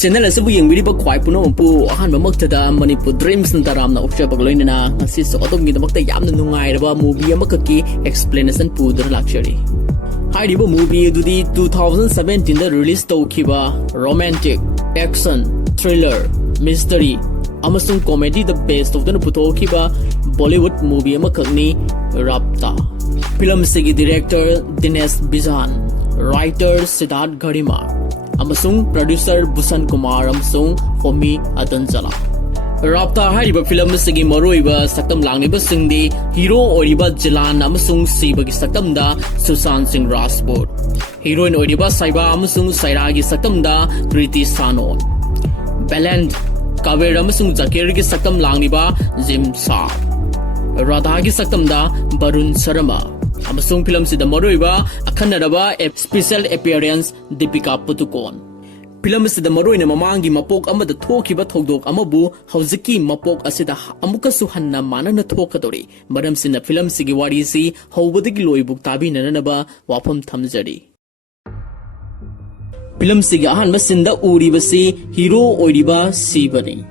Channel asibu yengbidiba khwai punompu ahanba maktada Manipur Dreams na taramna ukjabag loinana ngasi so atong gidamakta yamna nungairaba movie amakaki explanation pudra luxury. Haidiba movie adudi 2017 da release tawkiba romantic, action, thriller, mystery amasung comedy the best of the putokiba Bollywood movie amakakni Rabta. Film sigi director Dinesh Bijan, writer Siddharth Garima, amasung producer Busan Kumar amasung Homi Adanjala. Rabta hariba film sigi maruiba saktam langniba singdi hero oriba Jilan amasung sibagi saktam da Sushant Singh Rajput. Heroine oriba Saiba amasung Sairagi saktam da Kriti Sanon. Beland Kaver amasung Zakir gi saktam langniba Jim Sa. Radha gi saktam da Barun Sharma. Amasung film sida maruiba akhanaraba special appearance Deepika Padukone. Film sida maruina mamangi mapok amada thokiba thogdok amabu hauziki mapok asida amuka suhanna manana thokadori maram sina film sigi wari si hawbadigi loibuk tabi nanaba wafam thamjari. Film sigi ahanba sinda uribasi hero oiriba sibani.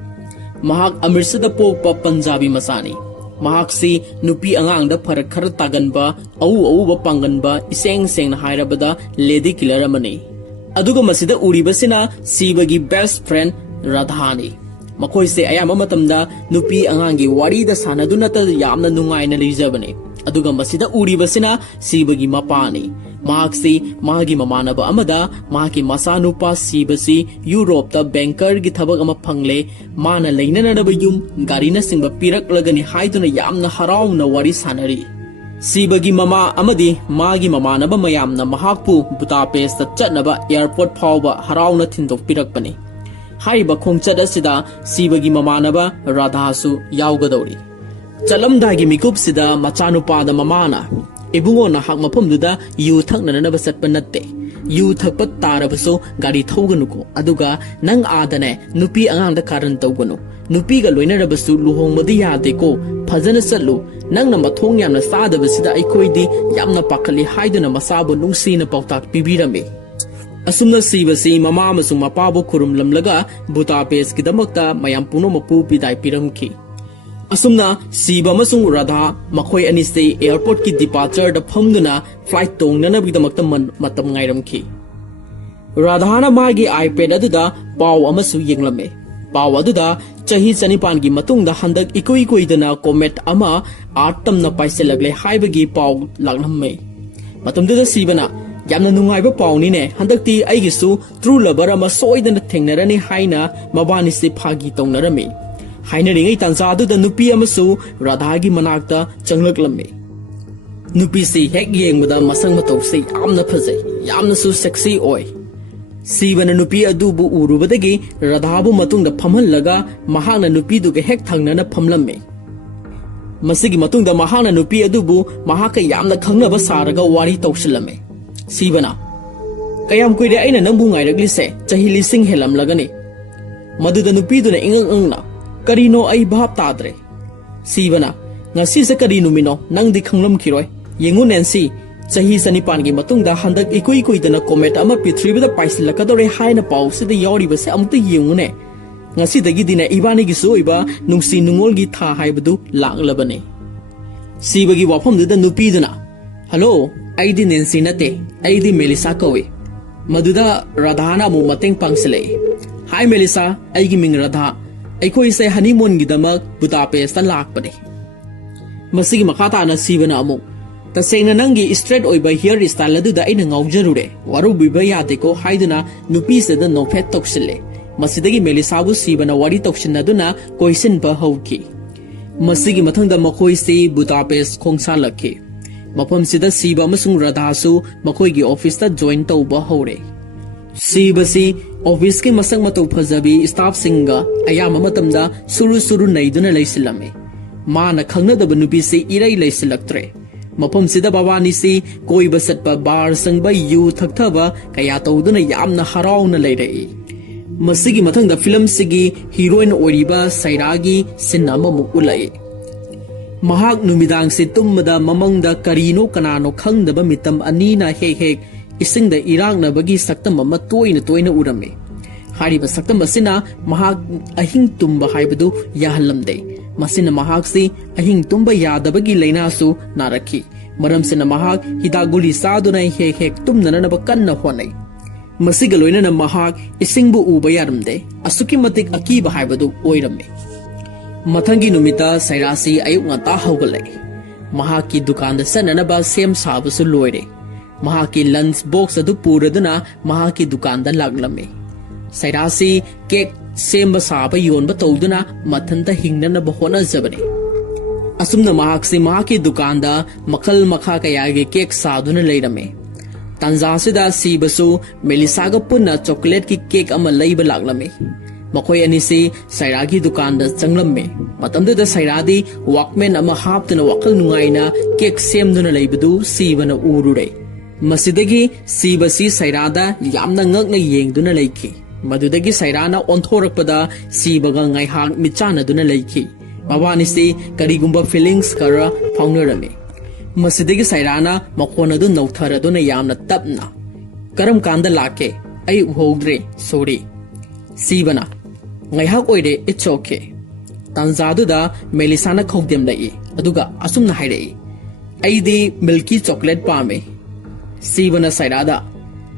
Mahak amirsada pokpa Punjabi masani. Mahaksi nupi angang da farak khar taganba au ba panganba iseng seng na hairabada lady killer amani. Aduga masida uribasina sibagi best friend Radhani. Makoi se ayama matamda nupi angangi wari da sanaduna ta yamna nungai na lijabani. Aduga masida uribasina sibagi mapani. Mahaksi mahagi mamanaba amada mahaki masanupa sibasi Europe ta banker gi thabak ama phangle mana leinanaba yum garina singba pirak lagani haiduna yamna harawna wari sanari. Sibagi mama amadi magi mamanaba mayamna mahakpu Budapest ta chatnaba airport phawba harawna thindok pirakpani. Haiba khongchat asida sibagi mamanaba Radhasu yawgadori. Chalamdagi mikup sida machanupa da mamana Ibungo na hak mapamduda yu thak nananaba satpa natte. Yu thakpa tarabaso gari thawganuko. Aduga nang adane nupi angang da karan tawganu. Nupi ga loinarabasu luhong madi yade ko. Phajana satlu nang na mathong yamna sadabasida aikoidi yamna pakali haiduna masabu nungsi na pautak pibirame. Asumna sibasi mama amasung mapabo kurum lamlaga Budapest kidamakta mayam puno mapu biday piramki. Asumna siba masung Radha makhoi anise airport ki departure da phamduna flight tongnana bidamakta matam ngairamki. Radhana magi iPad aduda paw amasu yenglame. Paw aduda chahi chanipan gi matungda handak ikoidana comet ama atamna paiselagle haibagi paw lagnamme. Matumduda sibana yamna nungaiba pawni ne handakti aigisu true lover ama soidana thengnarani haina mabani se phagi tongnarame. Hainari tangsa da nupi amasu Radhagi manakta changlaklamme. Nupi si hek yengmada masang matau si yamna phajai yamna su sexy oi. Sibana nupi adubu urubadagi Radhabu matungda phamhallaga mahakna nupi duga hek thangnana phamlamme. Masigi matungda mahakna nupi adubu mahaka yamna khangnaba saraga wari tawsilamme. Sibana kayam kuire aina nangbu ngairaglise chahi lising helamlagani. Maduda nupi duna ingang Karino ay bahap tadre. Sibana ngasi sa karino mino nang di khanglam kiroi. Yengu Nancy chahi sanipan gi matungda handak ikoi dana comet ama Prithvida paisilakadore haina paw sida yori base amta yengu ne. Ngasi dagi dina ibani gi soiba nungsi nungol gi tha haibadu laglabane. Sibagi wafam da nupi dana. Hello, aidi Nancy nate, aidi Melissa kawe. Maduda Radhana mu mateng pangsile. Hi Melissa, aigi ming Radha. Aikoi se honeymoon gidamak Budapest lakpane. Masigi makata na sibana amuk. Tasena nangi straight oiba hair style aduda aina ngawjarure. Waru biba yate ko haiduna nupi se da no phet toksile. Masidagi Melisabu sibana wari toksina duna koisin ba hauki. Masigi mathangda makoi se Budapest khongsa lakhe. Mapam sida siba amasung Radhasu makoi gi office ta join tawba hore. Sibasi office ke masang matau phajabi staff singa ayama matamda suru naiduna laisilame. Mana khangnadaba nupi se irai laisilaktre. Mapam sida babani se koiba satpa bar sangba yu thakthaba kaya tawduna yamna harawna lairei. Masigi mathangda film sigi heroine oriba Sairagi sinama mu ulai. Mahak numidang se tummada mamangda karino kanano khangdaba mitam anina hek ising da irang na bagi saktam ama toina urame. ꯍꯥꯏꯔꯤꯕ ꯁꯛꯇꯝ ꯑꯁꯤꯅ ꯃꯍꯥꯛ ꯑꯍꯤꯡ ꯇꯨꯝꯕ ꯍꯥꯏꯕꯗꯨ ꯌꯥꯍꯜꯂꯝꯗꯦ ꯃꯁꯤꯅ ꯃꯍꯥꯛꯁꯤ ꯑꯍꯤꯡ ꯇꯨꯝꯕ ꯌꯥꯗꯕꯒꯤ ꯂꯩꯅꯥꯁꯨ ꯅꯥꯔꯛꯈꯤ ꯃꯔꯝꯁꯤꯅ ꯃꯍꯥꯛ ꯍꯤꯗꯥꯛ ꯒꯨꯂꯤ ꯆꯥꯗꯨꯅ ꯍꯦꯛ ꯇꯨꯝꯅꯅꯕ ꯀꯟꯅ ꯍꯣꯠꯅꯩ ꯃꯁꯤꯒ ꯂꯣꯏꯅꯅ ꯃꯍꯥꯛ ꯏꯁꯤꯡꯕꯨ ꯎꯕ ꯌꯥꯔꯝꯗꯦ ꯑꯁꯨꯛꯀꯤ ꯃꯇꯤꯛ ꯑꯀꯤꯕ ꯍꯥꯏꯕꯗꯨ ꯑꯣꯏꯔꯝꯃꯤ ꯃꯊꯪꯒꯤ ꯅꯨꯃꯤꯠꯇ ꯁꯩꯔꯥꯁꯤ ꯑꯌꯨꯛ ꯉꯟꯇꯥ ꯍꯧꯒꯠꯂꯛꯏ ꯃꯍꯥꯛꯀꯤ ꯗꯨꯀꯥꯟꯗ ꯆꯠꯅꯅꯕ ꯁꯦꯝ ꯁꯥꯕꯁꯨ ꯂꯣꯏꯔꯦ ꯃꯍꯥꯛꯀꯤ ꯂꯟꯆ ꯕꯣꯛꯁ ꯑꯗꯨ ꯄꯨꯔꯗꯨꯅ ꯃꯍꯥꯛꯀꯤ ꯗꯨꯀꯥꯟꯗ ꯂꯥꯛꯂꯝꯃꯤ ꯁꯩꯔꯥꯁꯤ ꯀꯦꯛ ꯁꯦꯝꯕ ꯁꯥꯕ ꯌꯣꯟꯕ ꯇꯧꯗꯨꯅ ꯃꯊꯟꯇ ꯍꯤꯡꯅꯅꯕ ꯍꯣꯠꯅꯖꯕꯅꯤ ꯑꯁꯨꯝꯅ ꯃꯍꯥꯛꯁꯤ ꯃꯍꯥꯛꯀꯤ ꯗꯨꯀꯥꯟꯗ ꯃꯈꯜ ꯃꯈꯥ ꯀꯌꯥꯒꯤ ꯀꯦꯛ ꯁꯥꯗꯨꯅ ꯂꯩꯔꯝꯃꯤ ꯇꯥꯟꯖꯥꯁꯤꯗ ꯁꯤꯕꯁꯨ ꯃꯦꯂꯤꯁꯥꯒ ꯄꯨꯟꯅ ꯆꯣꯀꯣꯂꯦꯠꯀꯤ ꯀꯦꯛ ꯑꯃ ꯂꯩꯕ ꯂꯥꯛꯂꯝꯃꯤ ꯃꯈꯣꯏ ꯑꯅꯤꯁꯤ ꯁꯩꯔꯥꯒꯤ ꯗꯨꯀꯥꯟꯗ ꯆꯪꯂꯝꯃꯤ ꯃꯇꯝꯗꯨꯗ ꯁꯩꯔꯥꯗꯤ ꯋꯥꯛꯃꯦꯟ ꯑꯃ ꯍꯥꯞꯇꯨꯅ ꯋꯥꯈꯜ ꯅꯨꯡꯉꯥꯏꯅ ꯀꯦꯛ ꯁꯦꯝꯗꯨꯅ ꯂꯩꯕꯗꯨ ꯁꯤꯕꯅ ꯎꯔꯨꯔꯦ ꯃꯁꯤꯗꯒꯤ ꯁꯤꯕꯁꯤ ꯁꯩꯔꯥꯗ ꯌꯥꯝꯅ ꯉꯛꯅ ꯌꯦꯡꯗꯨꯅ ꯂꯩꯈꯤ ꯃꯗꯨꯗꯒꯤ ꯁꯩꯔꯥꯅ ꯑꯣꯟꯊꯣꯔꯛꯄꯗ ꯁꯤꯕꯒ ꯉꯥꯏꯍꯥꯛ ꯃꯤꯠꯆꯥꯟꯅꯗꯨꯅ ꯂꯩꯈꯤ ꯃꯕꯥꯅꯤꯁꯤ ꯀꯔꯤꯒꯨꯝꯕ ꯐꯤꯂꯤꯡꯁ ꯈꯔ ꯐꯥꯎꯅꯔꯝꯃꯤ ꯃꯁꯤꯗꯒꯤ ꯁꯩꯔꯥꯅ ꯃꯈꯣꯟ ꯑꯗꯨ ꯅꯧꯊꯔꯗꯨꯅ ꯌꯥꯝꯅ ꯇꯞꯅ ꯀꯔꯝ ꯀꯥꯟꯗ ꯂꯥꯛꯀꯦ ꯑꯩ ꯎꯍꯧꯗ꯭ꯔꯦ ꯁꯣꯔꯤ ꯁꯤꯕꯅ ꯉꯥꯏꯍꯥꯛ ꯑꯣꯏꯔꯦ ꯏꯠꯁ ꯑꯣꯀꯦ ꯇꯥꯟꯖꯥꯗꯨꯗ ꯃꯦꯂꯤꯁꯥꯅ ꯈꯧꯗꯦꯝꯂꯛꯏ ꯑꯗꯨꯒ ꯑꯁꯨꯝꯅ ꯍꯥꯏꯔꯛꯏ ꯑꯩꯗꯤ ꯃꯤꯜꯀꯤ ꯆꯣꯀꯣꯂꯦꯠ ꯄꯥꯝꯃꯦ ꯁꯤꯕꯅ ꯁꯩꯔꯥꯗ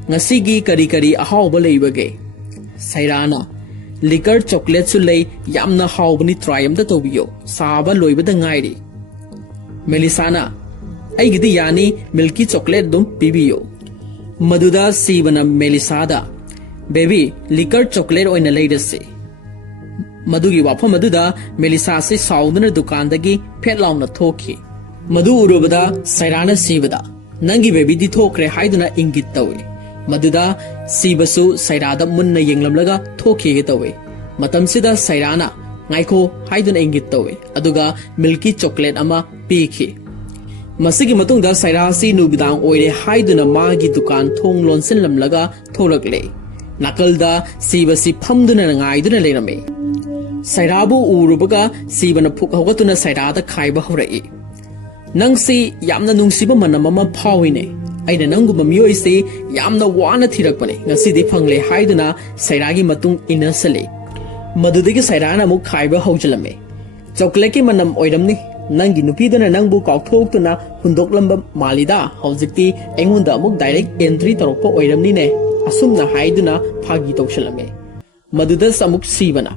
ꯉꯁꯤꯒꯤ ꯀꯔꯤ ꯀꯔꯤ ꯑꯍꯥꯎꯕ ꯂꯩꯕꯒꯦ ꯁꯩꯔꯥꯅ ꯂꯤꯀꯔ ꯆꯣꯀꯣꯂꯦꯠꯁꯨ ꯂꯩ ꯌꯥꯝꯅ ꯍꯥꯎꯕꯅꯤ ꯇ꯭ꯔꯥꯏ ꯑꯝꯇ ꯇꯧꯕꯤꯌꯣ ꯁꯥꯕ ꯂꯣꯏꯕꯗ ꯉꯥꯏꯔꯤ ꯃꯦꯂꯤꯁꯥꯅ ꯑꯩꯒꯤꯗꯤ ꯌꯥꯅꯤ ꯃꯤꯜꯀꯤ ꯆꯣꯀꯣꯂꯦꯠ ꯑꯗꯨꯝ ꯄꯤꯕꯤꯌꯣ ꯃꯗꯨꯗ ꯁꯤꯕꯅ ꯃꯦꯂꯤꯁꯥꯗ ꯕꯦꯕꯤ ꯂꯤꯀꯔ ꯆꯣꯀꯣꯂꯦꯠ ꯑꯣꯏꯅ ꯂꯩꯔꯁꯤ ꯃꯗꯨꯒꯤ ꯋꯥꯐꯝ ꯑꯗꯨꯗ ꯃꯦꯂꯤꯁꯥꯁꯤ ꯁꯥꯎꯗꯨꯅ ꯗꯨꯀꯥꯟꯗꯒꯤ ꯐꯦꯠ ꯂꯥꯎꯅ ꯊꯣꯛꯈꯤ ꯃꯗꯨ ꯎꯔꯨꯕꯗ ꯁꯩꯔꯥꯅ ꯁꯤꯕꯗ ꯅꯪꯒꯤ ꯕꯦꯕꯤꯗꯤ ꯊꯣꯛꯈ꯭ꯔꯦ ꯍꯥꯏꯗꯨꯅ ꯏꯪꯒꯤꯠ ꯇꯧꯏ ꯃꯗꯨꯗ ꯁꯤꯕꯁꯨ ꯁꯩꯔꯥꯗ ꯃꯨꯟꯅ ꯌꯦꯡꯂꯝꯂꯒ ꯊꯣꯛꯈꯤꯒꯦ ꯇꯧꯏ ꯃꯇꯝꯁꯤꯗ ꯁꯩꯔꯥꯅ ꯉꯥꯏꯈꯣ ꯍꯥꯏꯗꯨꯅ ꯏꯪꯒꯤꯠ ꯇꯧꯏ ꯑꯗꯨꯒ ꯃꯤꯜꯀꯤ ꯆꯣꯀꯣꯂꯦꯠ ꯑꯃ ꯄꯤꯈꯤ ꯃꯁꯤꯒꯤ ꯃꯇꯨꯡꯗ ꯁꯩꯔꯥꯁꯤ ꯅꯨꯃꯤꯗꯥꯡ ꯑꯣꯏꯔꯦ ꯍꯥꯏꯗꯨꯅ ꯃꯥꯒꯤ ꯗꯨꯀꯥꯟ ꯊꯣꯡ ꯂꯣꯟꯁꯤꯜꯂꯝꯂꯒ ꯊꯣꯛꯂꯛꯂꯦ ꯅꯥꯀꯜꯗ ꯁꯤꯕꯁꯤ ꯐꯝꯗꯨꯅ ꯉꯥꯏꯗꯨꯅ ꯂꯩꯔꯝꯃꯤ ꯁꯩꯔꯥꯕꯨ ꯎꯔꯨꯕꯒ ꯁꯤꯕꯅ ꯐꯨꯛ ꯍꯧꯒꯠꯇꯨꯅ ꯁꯩꯔꯥꯗ ꯈꯥꯏꯕ ꯍꯧꯔꯛꯏ ꯅꯪꯁꯤ ꯌꯥꯝꯅ ꯅꯨꯡꯁꯤꯕ ꯃꯅꯝ ꯑꯃ ꯐꯥꯎꯏꯅꯦ ꯑꯩꯅ ꯅꯪꯒꯨꯝꯕ ꯃꯤꯑꯣꯏꯁꯤ ꯌꯥꯝꯅ ꯋꯥꯅ ꯊꯤꯔꯛꯄꯅꯦ ꯉꯁꯤꯗꯤ ꯐꯪꯂꯦ ꯍꯥꯏꯗꯨꯅ ꯁꯩꯔꯥꯒꯤ ꯃꯇꯨꯡ ꯏꯟꯅꯁꯜꯂꯤ ꯃꯗꯨꯗꯒꯤ ꯁꯩꯔꯥꯅ ꯑꯃꯨꯛ ꯈꯥꯏꯕ ꯍꯧꯖꯤꯜꯂꯝꯃꯤ ꯆꯣꯀꯣꯂꯦꯠꯀꯤ ꯃꯅꯝ ꯑꯣꯏꯔꯝꯅꯤ ꯅꯪꯒꯤ ꯅꯨꯄꯤꯗꯨꯅ ꯅꯪꯕꯨ ꯀꯥꯎꯊꯣꯛꯇꯨꯅ ꯍꯨꯟꯗꯣꯛꯂꯝꯕ ꯃꯥꯜꯂꯤꯗ ꯍꯧꯖꯤꯛꯇꯤ ꯑꯩꯉꯣꯟꯗ ꯑꯃꯨꯛ ꯗꯥꯏꯔꯦꯛ ꯑꯦꯟꯇ꯭ꯔꯤ ꯇꯧꯔꯛꯄ ꯑꯣꯏꯔꯝꯅꯤꯅꯦ ꯑꯁꯨꯝꯅ ꯍꯥꯏꯗꯨꯅ ꯐꯥꯒꯤ ꯇꯧꯁꯜꯂꯝꯃꯤ ꯃꯗꯨꯗꯁꯨ ꯑꯃꯨꯛ ꯁꯤꯕꯅ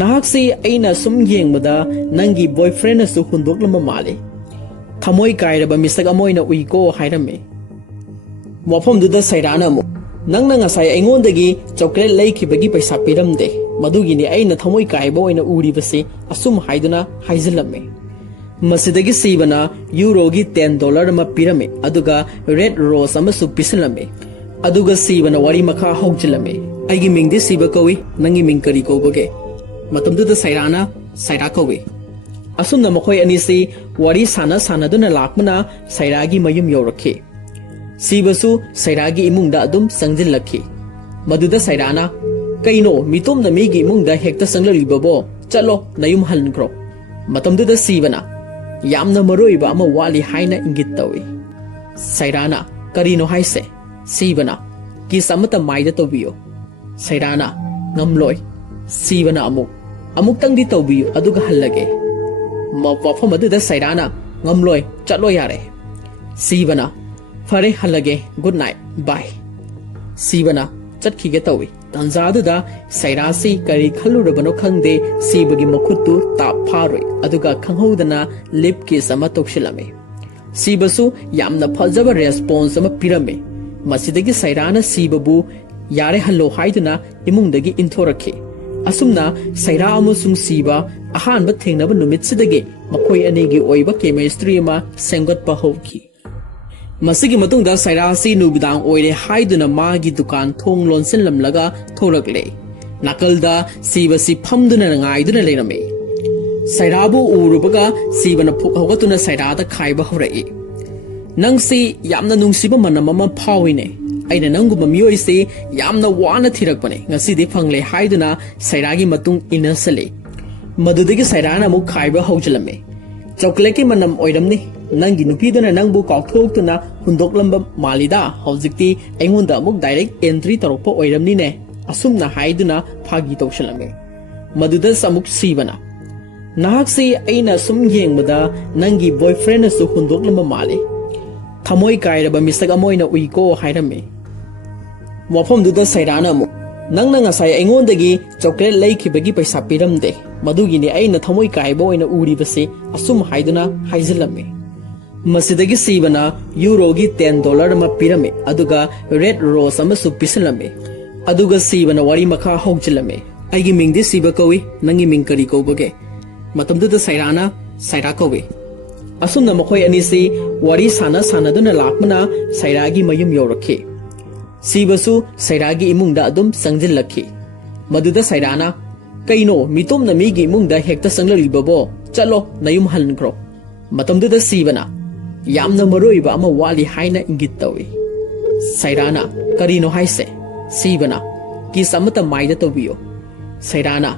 ꯅꯍꯥꯛꯁꯤ ꯑꯩꯅ ꯁꯨꯝ ꯌꯦꯡꯕꯗ ꯅꯪꯒꯤ ꯕꯣꯏꯐ꯭ꯔꯦꯟꯅꯁꯨ ꯍꯨꯟꯗꯣꯛꯂꯝꯕ ꯃꯥꯜꯂꯤ ꯊꯃꯣꯏ ꯀꯥꯏꯔꯕ ꯃꯤꯁꯛ ꯑꯃ ꯑꯣꯏꯅ ꯎꯏꯀꯣ ꯍꯥꯏꯔꯝꯃꯤ ꯃꯐꯝꯗꯨꯗ ꯁꯩꯔꯥꯅ ꯑꯃꯨꯛ ꯅꯪꯅ ꯉꯁꯥꯏ ꯑꯩꯉꯣꯟꯗꯒꯤ ꯆꯣꯀꯣꯂꯦꯠ ꯂꯩꯈꯤꯕꯒꯤ ꯄꯩꯁꯥ ꯄꯤꯔꯝꯗꯦ ꯃꯗꯨꯒꯤꯅꯤ ꯑꯩꯅ ꯊꯃꯣꯏ ꯀꯥꯏꯕ ꯑꯣꯏꯅ ꯎꯔꯤꯕꯁꯤ ꯑꯁꯨꯝ ꯍꯥꯏꯗꯨꯅ ꯍꯥꯏꯖꯤꯜꯂꯝꯃꯤ ꯃꯁꯤꯗꯒꯤ ꯁꯤꯕꯅ ꯌꯨꯔꯣꯒꯤ $10 ꯑꯃ ꯄꯤꯔꯝꯃꯤ ꯑꯗꯨꯒ ꯔꯦꯗ ꯔꯣꯁ ꯑꯃꯁꯨ ꯄꯤꯁꯜꯂꯝꯃꯤ ꯑꯗꯨꯒ ꯁꯤꯕꯅ ꯋꯥꯔꯤ ꯃꯈꯥ ꯍꯧꯖꯤꯜꯂꯝꯃꯤ ꯑꯩꯒꯤ ꯃꯤꯡꯗꯤ ꯁꯤꯕ ꯀꯧꯏ ꯅꯪꯒꯤ ꯃꯤꯡ ꯀꯔꯤ ꯀꯧꯕꯒꯦ ꯃꯇꯝꯗꯨꯗ ꯁꯩꯔꯥꯅ ꯁꯩꯔꯥ ꯀꯧꯏ ꯑꯁꯨꯝꯅ ꯃꯈꯣꯏ ꯑꯅꯤꯁꯤ ꯋꯥꯔꯤ ꯁꯥꯟꯅꯗꯨꯅ ꯂꯥꯛꯄꯅ ꯁꯩꯔꯥꯒꯤ ꯃꯌꯨꯝ ꯌꯧꯔꯛꯈꯤ ꯁꯤꯕꯁꯨ ꯁꯩꯔꯥꯒꯤ ꯏꯃꯨꯡꯗ ꯑꯗꯨꯝ ꯆꯪꯁꯤꯜꯂꯛꯈꯤ ꯃꯗꯨꯗ ꯁꯩꯔꯥꯅ ꯀꯩꯅꯣ ꯃꯤꯇꯣꯝꯅ ꯃꯤꯒꯤ ꯏꯃꯨꯡꯗ ꯍꯦꯛꯇ ꯆꯪꯂꯛꯂꯤꯕꯕꯣ ꯆꯠꯂꯣ ꯅꯌꯨꯝ ꯍꯟꯈ꯭ꯔꯣ ꯃꯇꯝꯗꯨꯗ ꯁꯤꯕꯅ ꯌꯥꯝꯅ ꯃꯔꯨꯑꯣꯏꯕ ꯑꯃ ꯋꯥꯠꯂꯤ ꯍꯥꯏꯅ ꯏꯪꯒꯤꯠ ꯇꯧꯏ ꯁꯩꯔꯥꯅ ꯀꯔꯤꯅꯣ ꯍꯥꯏꯁꯦ ꯁꯤꯕꯅ ꯀꯤꯁ ꯑꯃꯇ ꯃꯥꯏꯗ ꯇꯧꯕꯤꯌꯣ ꯁꯩꯔꯥꯅ ꯉꯝꯂꯣꯏ ꯁꯤꯕꯅ ꯑꯃꯨꯛꯇꯪꯗꯤ ꯇꯧꯕꯤꯌꯨ ꯑꯗꯨꯒ ꯍꯜꯂꯒꯦ ꯋꯥꯐꯝ ꯑꯗꯨꯗ ꯁꯩꯔꯥꯅ ꯉꯝꯂꯣꯏ ꯆꯠꯂꯣ ꯌꯥꯔꯦ ꯁꯤꯕꯅ ꯐꯔꯦ ꯍꯜꯂꯒꯦ ꯒꯨꯗ ꯅꯥꯏꯠ ꯕꯥꯏ ꯁꯤꯕꯅ ꯆꯠꯈꯤꯒꯦ ꯇꯧꯏ ꯇꯥꯟꯖꯥꯗꯨꯗ ꯁꯩꯔꯥꯁꯤ ꯀꯔꯤ ꯈꯜꯂꯨꯔꯕꯅꯣ ꯈꯪꯗꯦ ꯁꯤꯕꯒꯤ ꯃꯈꯨꯠꯇꯨ ꯇꯥꯞ ꯐꯥꯔꯣꯏ ꯑꯗꯨꯒ ꯈꯪꯍꯧꯗꯅ ꯂꯤꯞ ꯀꯤꯁ ꯑꯃ ꯇꯧꯁꯤꯜꯂꯝꯃꯤ ꯁꯤꯕꯁꯨ ꯌꯥꯝꯅ ꯐꯖꯕ ꯔꯦꯁꯄꯣꯟꯁ ꯑꯃ ꯄꯤꯔꯝꯃꯤ ꯃꯁꯤꯗꯒꯤ ꯁꯩꯔꯥꯅ ꯁꯤꯕꯕꯨ ꯌꯥꯔꯦ ꯍꯜꯂꯣ ꯍꯥꯏꯗꯨꯅ ꯏꯃꯨꯡꯗꯒꯤ ꯏꯟꯊꯣꯔꯛꯈꯤ ꯑꯁꯨꯝꯅ ꯁꯩꯔꯥ ꯑꯃꯁꯨꯡ ꯁꯤꯕ ꯑꯍꯥꯟꯕ ꯊꯦꯡꯅꯕ ꯅꯨꯃꯤꯠꯁꯤꯗꯒꯤ ꯃꯈꯣꯏ ꯑꯅꯤꯒꯤ ꯑꯣꯏꯕ ꯀꯦꯃꯤꯁꯇ꯭ꯔꯤ ꯑꯃ ꯁꯦꯝꯒꯠꯄ ꯍꯧꯈꯤ ꯃꯁꯤꯒꯤ ꯃꯇꯨꯡꯗ ꯁꯩꯔꯥꯁꯤ ꯅꯨꯃꯤꯗꯥꯡ ꯑꯣꯏꯔꯦ ꯍꯥꯏꯗꯨꯅ ꯃꯥꯒꯤ ꯗꯨꯀꯥꯟ ꯊꯣꯡ ꯂꯣꯟꯁꯤꯜꯂꯝꯂꯒ ꯊꯣꯛꯂꯛꯂꯦ ꯅꯥꯀꯜꯗ ꯁꯤꯕꯁꯤ ꯐꯝꯗꯨꯅ ꯉꯥꯏꯗꯨꯅ ꯂꯩꯔꯝꯃꯤ ꯁꯩꯔꯥꯕꯨ ꯎꯔꯨꯕꯒ ꯁꯤꯕꯅ ꯐꯨꯛ ꯍꯧꯒꯠꯇꯨꯅ ꯁꯩꯔꯥꯗ ꯈꯥꯏꯕ ꯍꯧꯔꯛꯏ ꯅꯪꯁꯤ ꯌꯥꯝꯅ ꯅꯨꯡꯁꯤꯕ ꯃꯅꯝ ꯑꯃ ꯐꯥꯎꯏꯅꯦ ꯑꯩꯅ ꯅꯪꯒꯨꯝꯕ ꯃꯤꯑꯣꯏꯁꯤ ꯌꯥꯝꯅ ワꯅ ꯊꯤꯔꯛꯄꯅꯦ ꯉꯁꯤꯗꯤ ꯐꯪꯂꯦ ꯍꯥꯏꯗꯨꯅ ꯁꯩꯔꯥꯒꯤ ꯃꯇꯨꯡ ꯏꯟꯅꯁꯜꯂꯤ ꯃꯗꯨꯗꯒꯤ ꯁꯩꯔꯥꯅ ꯑꯃꯨꯛ ꯈꯥꯏꯕ ꯍꯧꯖꯤꯜꯂꯝꯃꯤ ꯆꯣꯀꯣꯂꯦꯠꯀꯤ ꯃꯅꯝ ꯑꯣꯏꯔꯝꯅꯤ ꯅꯪꯒꯤ ꯅꯨꯄꯤꯗꯨꯅ ꯅꯪꯕꯨ ꯀꯥꯎꯊꯣꯛꯇꯨꯅ ꯍꯨꯟꯗꯣꯛꯂꯝꯕ ꯃꯥꯜꯂꯤꯗ ꯍꯧꯖꯤꯛꯇꯤ ꯑꯩꯉꯣꯟꯗ ꯑꯃꯨꯛ ꯗꯥꯏꯔꯦꯛ ꯑꯦꯟꯇ꯭ꯔꯤ ꯇꯧꯔꯛꯄ ꯑꯣꯏꯔꯝꯅꯤꯅꯦ असुमना हाइदुना फागी तौशलमे मदुदा समुक सीबना नाहक से अइना सुम येंगबदा नंगी बॉयफ्रेंड सु हुंदोकलम माले थमोय कायरबा मिसक अमोयना उइको हाइरमे वफमदुदा सैराना अमुक नंगना ngasai aingondagi chocolate leikibagi paisa piramde madugini aina thamoi kaiba oina uribase asum haiduna haizilame masidagi sibana euro gi $10 ma pirame aduga red rose ama su pisilame aduga sibana wari makha hojilame aigi mingdi siba kowi nangi mingkari kobage matamduda sairana saira kowi asumna makhoi anisi wari sana sanaduna lakmana sairagi mayum yorakhe सीबसु सैरागी इमुंगदा अदुम संजिल्लखी मदुदा सैराना कइनो मितोमना मीगी इमुंगदा हेक्ता संगललिबबो चलो नयुम हलनख्रो मतमदुदा सीबना यामना मरोइबा अमा वाली हाइना इंगित तवी सैराना करिनो हाइसे सीबना कि समता माइदा तोबियो सैराना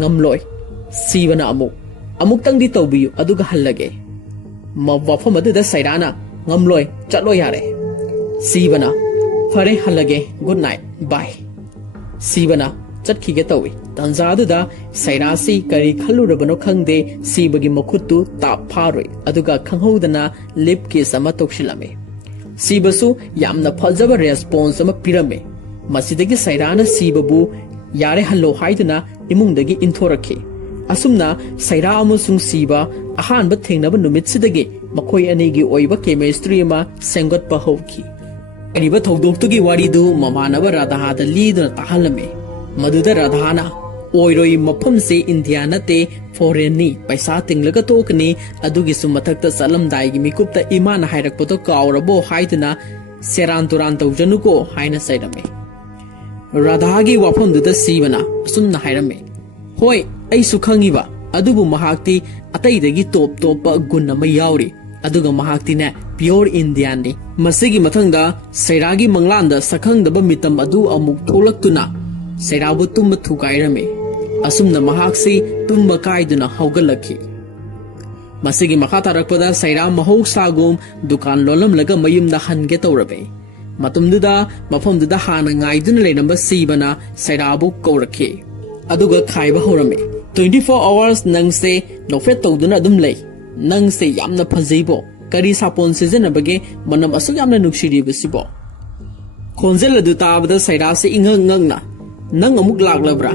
ngамलोय सीबना अमुक तंगदी तोबियो अदुगा हल्लगे मवफम अदुदा सैराना ngамलोय चलो यारे सीबना फरे हलगे good night bye सीबना चटखिगे Tawi तंजादुदा सैरासी करी खल्लुरबनो खंगदे सीबगी मखुत्तु ताप फारोय अदुगा खंगहौदना लिप किस अमा तौशिलमे सीबसु यामना फजब रेस्पॉन्स अमा पिरमे मसिदगी सैराना सीबबु यारे हल्लो हाइदुना इमुंगदगी इंथोरखे असुमना सैरा अमसुंग सीबा अहानब थेंगनब नुमितसिदगी मखोय अनेगी ओइबा केमिस्ट्री अमा सेंगतपा हौखी अरिबा थौदोक्तुगी वारीदु ममानब राधादा लीदुना ताहलमे मदुदा राधाना ओइरोई मफमसे इंडिया नते फॉरेननी पैसा तिंगलगा तोकनी अदुगी सुमथक्ता चलमदाइगी मिकुप्ता इमान हाइरकपतो कावरबो हाइदुना सेरान तुरान तौजनुको हाइना सैरमे राधागी वाफमदुदा सीबना असुमना हाइरमे होय अइसु खंगिबा अदुबु महाक्ति अतैदगी टॉप टॉप गुण अमा यावरी अदुगा महाक्तिने प्योर इंडियन ने मसिगी मथंगदा सैरागी मंगलांदा सखंगदबा मितम अदु अमुक थोलक्तुना सैराबु तुम थुकाइरमे असुमना महाक्सी तुम काइदुना हौगलखी मसिगी मखा तारकपदा सैरा महौसागुम दुकान लोलमलगा मयुमदा हनगे तौरबे मतुमदुदा मफमदुदा हाना ngaiduna लेनंबा सीबना सैराबु कौरखे अदुगा खाइबा हौरमे 24 hours नंगसे नोफेट तौदुना अदुम लै नंगसे यामना फजैबो करी सापोन सिजनबगे मनम असुक यामना नुक्सिरिबसिबो खोंजेल अदु ताबदा सैरासे इंगंगंगना नंग अमुक लागलब्रा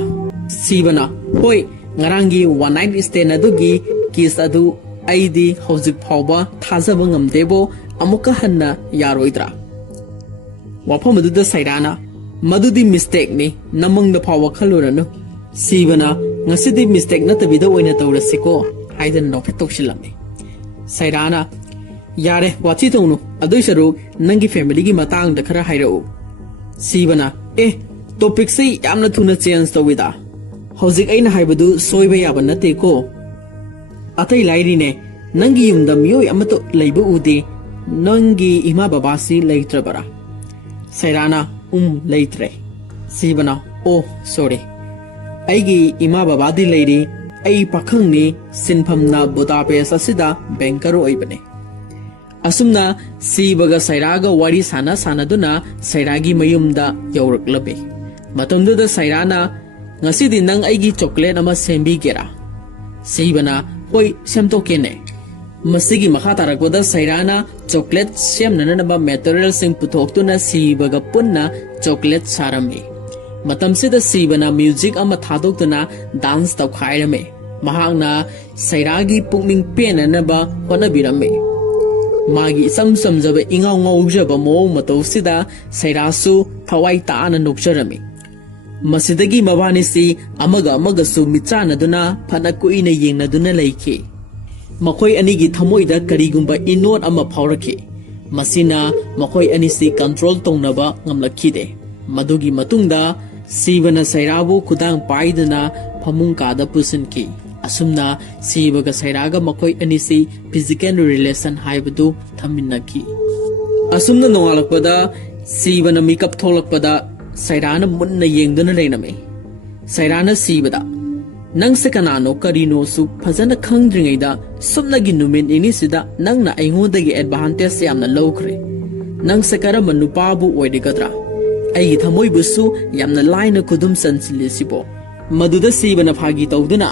सीबना होय ngarangi one night stay अदुगी किस अदु आइदी हौजिक फावबा थाजबा ngamdebo amuka hanna yaroidra wafam अदुदा सैराना मदुदी मिस्टेक नि नमंगदा फावबा खलुरनु सीबना ngasidi mistake natabida oina tawrasiko haidana nofe tokshilame सैराना यारे वाची तौनु अदुसरु नंगी फैमिली की मतांग दखरा हाइरउ सीबना ए टॉपिक से यामना थुना चेंज तविदा हौजिक अइना हाइबदु सोइबा याबा नतेको अतै लाइरिने नंगी युमदा मियोय अमतो लैबु उदे नंगी इमा बाबासी लैत्रबरा सैराना लैत्रे सीबना ओ सॉरी अइगी इमा बाबादी लैरी अइ पाखंगनी सिनफमना बुदापेस्ट असिदा बैंकर ओइबने असुमना सीबगा सैरागा वारी साना सानादुना सैरागी मयुमदा यौरक्लबे मतमदुदा सैराना ngасidi nang aigi chocolate ama sembigera सीबना होय सेमतोकेने मसिगी मखा तारकबदा सैराना chocolate सेमननबा material सिंग पुथोक्तुना सीबगा पुन्ना chocolate सारमे मतमसिदा सीबना म्यूजिक अमा थादोक्तुना डांस तौखाइरमे महांगना सैरागी पुकमिंग पेननबा होनबिरमे मागी सम समजब इंगाव ngawjab mo matosida सैरासु थवाई ताना नोक्चरमे मसिदगी मबानिसी amaga su michanaduna phana kuina yengnaduna leike मखोई अनिगी थमोइदा करिगुंबा इनोट अमा फावरखे मसिना मखोई अनिसी कंट्रोल तौनबा ngamlakide मदुगी मतुंगदा सीबना सैराबु खुदांग पाइदना फमुंग कादा पुसनकी असुमना सीबगा सैरागा मखोई अनिसी फिजिकल रिलेशन हाइबदु थमिनकी असुमना नोंगालकपदा सीबना मेकअप थोलकपदा सैराना मुन्ना येंगदुना लेनमे सैराना सीबदा नंग से कनानो करीनो सु फजना खंगद्रिङैदा सुमनगी नुमिन इनिसिदा नंगना अइंगोदगी एडवांटेज यामना लौखरे नंग से करम नुपाबु ओइदिगद्रा ꯑꯩꯒꯤ ꯊꯃꯣꯏꯕꯨꯁꯨ ꯌꯥꯝꯅ ꯂꯥꯏꯅ ꯈꯨꯗꯨꯝ ꯆꯟꯁꯤꯜꯂꯤꯁꯤꯕꯣ ꯃꯗꯨꯗ ꯁꯤꯕꯅ ꯐꯥꯒꯤ ꯇꯧꯗꯨꯅ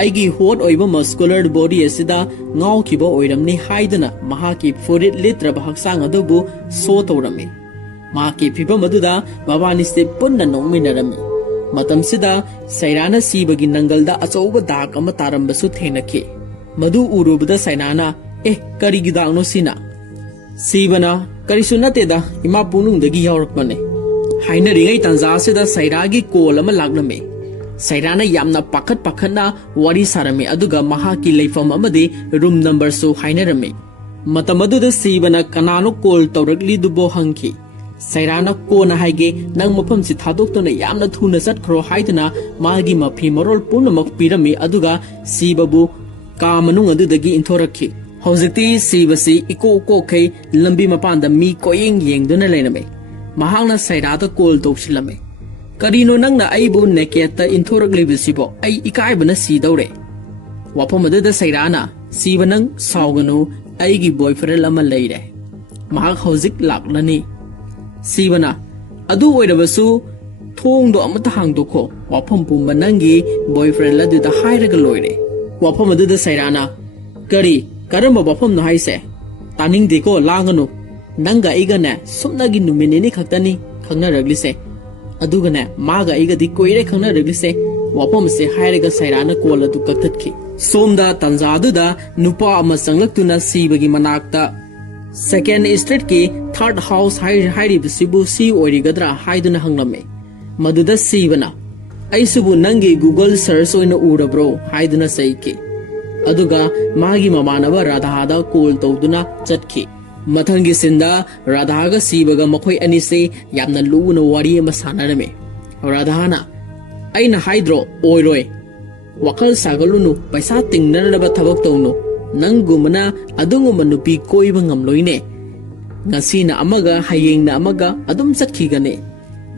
ꯑꯩꯒꯤ ꯍꯣꯠ ꯑꯣꯏꯕ ꯃꯁꯀꯨꯂꯔ ꯕꯣꯗꯤ ꯑꯁꯤꯗ ꯉꯥꯎꯈꯤꯕ ꯑꯣꯏꯔꯝꯅꯤ ꯍꯥꯏꯗꯨꯅ ꯃꯍꯥꯛꯀꯤ ꯐꯨꯔꯤꯠ ꯂꯤꯠꯇ꯭ꯔꯕ ꯍꯛꯆꯥꯡ ꯑꯗꯨꯕꯨ ꯁꯣ ꯇꯧꯔꯝꯃꯤ ꯃꯍꯥꯛꯀꯤ ꯐꯤꯚꯝ ꯑꯗꯨꯗ ꯃꯕꯥꯅꯤꯁꯦ ꯄꯨꯟꯅ ꯅꯣꯛꯃꯤꯟꯅꯔꯝꯃꯤ ꯃꯇꯝꯁꯤꯗ ꯁꯩꯔꯥꯅ ꯁꯤꯕꯒꯤ ꯅꯪꯒꯜꯗ ꯑꯆꯧꯕ ꯗꯥꯛ ꯑꯃ ꯇꯥꯔꯝꯕꯁꯨ ꯊꯦꯡꯅꯈꯤ ꯃꯗꯨ ꯎꯔꯨꯕꯗ ꯁꯩꯔꯥꯅ ꯀꯔꯤꯒꯤ ꯗꯥꯛꯅꯣ ꯁꯤꯅ ꯁꯤꯕꯅ ꯀꯔꯤꯁꯨ ꯅꯠꯇꯦꯗ ꯏꯃꯥ ꯄꯨꯛꯅꯨꯡꯗꯒꯤ ꯌꯥꯎꯔꯛꯄꯅꯦ ꯍꯥꯏꯅꯔꯤꯉꯩ ꯇꯥꯟꯖꯥ ꯑꯁꯤꯗ ꯁꯩꯔꯥꯒꯤ ꯀꯣꯜ ꯑꯃ ꯂꯥꯛꯂꯝꯃꯤ ꯁꯩꯔꯥꯅ ꯌꯥꯝꯅ ꯄꯥꯈꯠꯅ ꯋꯥꯔꯤ ꯁꯥꯔꯝꯃꯤ ꯑꯗꯨꯒ ꯃꯍꯥꯛꯀꯤ ꯂꯩꯐꯝ ꯑꯃꯗꯤ ꯔꯨꯝ ꯅꯝꯕꯔꯁꯨ ꯍꯥꯏꯅꯔꯝꯃꯤ ꯃꯇꯝ ꯑꯗꯨꯗ ꯁꯤꯕꯅ ꯀꯅꯥꯅꯣ ꯀꯣꯜ ꯇꯧꯔꯛꯂꯤꯗꯨꯕꯣ ꯍꯪꯈꯤ ꯁꯩꯔꯥꯅ ꯀꯣꯟꯅ ꯍꯥꯏꯒꯦ ꯅꯪ ꯃꯐꯝꯁꯤ ꯊꯥꯗꯣꯛꯇꯨꯅ ꯌꯥꯝꯅ ꯊꯨꯅ ꯆꯠꯈ꯭ꯔꯣ ꯍꯥꯏꯗꯨꯅ ꯃꯥꯒꯤ ꯃꯐꯤ ꯃꯔꯣꯜ ꯄꯨꯝꯅꯃꯛ ꯄꯤꯔꯝꯃꯤ ꯑꯗꯨꯒ ꯁꯤꯕꯕꯨ ꯀꯥ ꯃꯅꯨꯡ ꯑꯗꯨꯗꯒꯤ ꯏꯟꯊꯣꯔꯛꯈꯤ ꯍꯧꯖꯤꯛꯇꯤ ꯁꯤꯕꯁꯤ ꯏꯀꯣꯛ ꯀꯣꯛꯈꯩ ꯂꯝꯕꯤ ꯃꯄꯥꯟꯗ ꯃꯤ ꯀꯣꯌꯦꯡ ꯌꯦꯡꯗꯨꯅ ꯂꯩꯔꯝꯃꯤ ꯃꯍꯥꯛꯅ ꯁꯩꯔꯥꯗ ꯀꯣꯜ ꯇꯧꯁꯤꯜꯂꯝꯃꯤ ꯀꯔꯤꯅꯣ ꯅꯪꯅ ꯑꯩꯕꯨ ꯅꯦꯀꯦꯠꯇ ꯏꯟꯊꯣꯔꯛꯂꯤꯕꯁꯤꯕꯣ ꯑꯩ ꯏꯀꯥꯏꯕꯅ ꯁꯤꯗꯧꯔꯦ ꯋꯥꯐꯝ ꯑꯗꯨꯗ ꯁꯩꯔꯥꯅ ꯁꯤꯕ ꯅꯪ ꯁꯥꯎꯒꯅꯨ ꯑꯩꯒꯤ ꯕꯣꯏꯐ꯭ꯔꯦꯟ ꯑꯃ ꯂꯩꯔꯦ ꯃꯍꯥꯛ ꯍꯧꯖꯤꯛ ꯂꯥꯛꯂꯅꯤ ꯁꯤꯕꯅ ꯑꯗꯨ ꯑꯣꯏꯔꯕꯁꯨ ꯊꯣꯡꯗꯣ ꯑꯃꯠꯇ ꯍꯥꯡꯗꯣꯛꯈꯣ ꯋꯥꯐꯝ ꯄꯨꯝꯕ ꯅꯪꯒꯤ ꯕꯣꯏꯐ꯭ꯔꯦꯟ ꯑꯗꯨꯗ ꯍꯥꯏꯔꯒ ꯂꯣꯏꯔꯦ ꯋꯥꯐꯝ ꯑꯗꯨꯗ ꯁꯩꯔꯥꯅ ꯀꯔꯝꯕ ꯋꯥꯐꯝꯅꯣ ꯍꯥꯏꯁꯦ ꯇꯥꯅꯤꯡꯗꯦꯀꯣ ꯂꯥꯡꯒꯅꯨ ꯅꯪꯒ ꯑꯩꯒꯅꯦ ꯁꯨꯞꯅꯒꯤ ꯅꯨꯃꯤꯠ ꯅꯤꯅꯤ ꯈꯛꯇꯅꯤ ꯈꯪꯅꯔꯛꯂꯤꯁꯦ ꯑꯗꯨꯒꯅꯦ ꯃꯥꯒ ꯑꯩꯒꯗꯤ ꯀꯨꯏꯔꯦ ꯈꯪꯅꯔꯛꯂꯤꯁꯦ ꯋꯥꯐꯝ ꯑꯁꯤ ꯍꯥꯏꯔꯒ ꯁꯩꯔꯥꯅ ꯀꯣꯜ ꯑꯗꯨ ꯀꯛꯊꯠꯈꯤ ꯁꯣꯝꯗ ꯇꯥꯟꯖꯥꯗꯨꯗ ꯅꯨꯄꯥ ꯑꯃ ꯆꯪꯂꯛꯇꯨꯅ ꯁꯤꯕꯒꯤ ꯃꯅꯥꯛꯇ ꯁꯦꯀꯦꯟ ꯁ꯭ꯇ꯭ꯔꯤꯠꯀꯤ ꯊꯥꯔꯠ ꯍꯥꯎꯁ ꯍꯥꯏꯔꯤꯕꯁꯤꯕꯨ ꯁꯤ ꯑꯣꯏꯔꯤꯒꯗ꯭ꯔꯥ ꯍꯥꯏꯗꯨꯅ ꯍꯪꯂꯝꯃꯤ ꯃꯗꯨꯗ ꯁꯤꯕꯅ ꯑꯩꯁꯤꯕꯨ ꯅꯪꯒꯤ ꯒꯨꯒꯜ ꯁꯔꯆ ꯑꯣꯏꯅ ꯎꯔꯕ꯭ꯔꯣ ꯍꯥꯏꯗꯨꯅ ꯆꯩꯈꯤ ꯑꯗꯨꯒ ꯃꯥꯒꯤ ꯃꯃꯥꯟꯅꯕ ꯔꯥꯙꯥꯗ ꯀꯣꯜ ꯇꯧꯗꯨꯅ ꯆꯠꯈꯤ ꯃꯊꯪꯒꯤ ꯁꯤꯟꯗ ꯔꯥꯙꯥꯒ ꯁꯤꯕꯒ ꯃꯈꯣꯏ ꯑꯅꯤꯁꯤ ꯌꯥꯝꯅ ꯂꯨꯅ ꯋꯥꯔꯤ ꯑꯃ ꯁꯥꯟꯅꯔꯝꯃꯤ ꯔꯥꯙꯥꯅ ꯑꯩꯅ ꯍꯥꯏꯗ꯭ꯔꯣ ꯑꯣꯏꯔꯣꯏ ꯋꯥꯈꯜ ꯁꯥꯒꯠꯂꯨꯅꯨ ꯄꯩꯁꯥ ꯇꯤꯡꯅꯅꯕ ꯊꯕꯛ ꯇꯧꯅꯨ ꯅꯪꯒꯨꯝꯕꯅ ꯑꯗꯨꯒꯨꯝꯕ ꯅꯨꯄꯤ ꯀꯣꯏꯕ ꯉꯝꯂꯣꯏꯅꯦ ꯉꯁꯤꯅ ꯑꯃꯒ ꯍꯌꯦꯡꯅ ꯑꯃꯒ ꯑꯗꯨꯝ ꯆꯠꯈꯤꯒꯅꯤ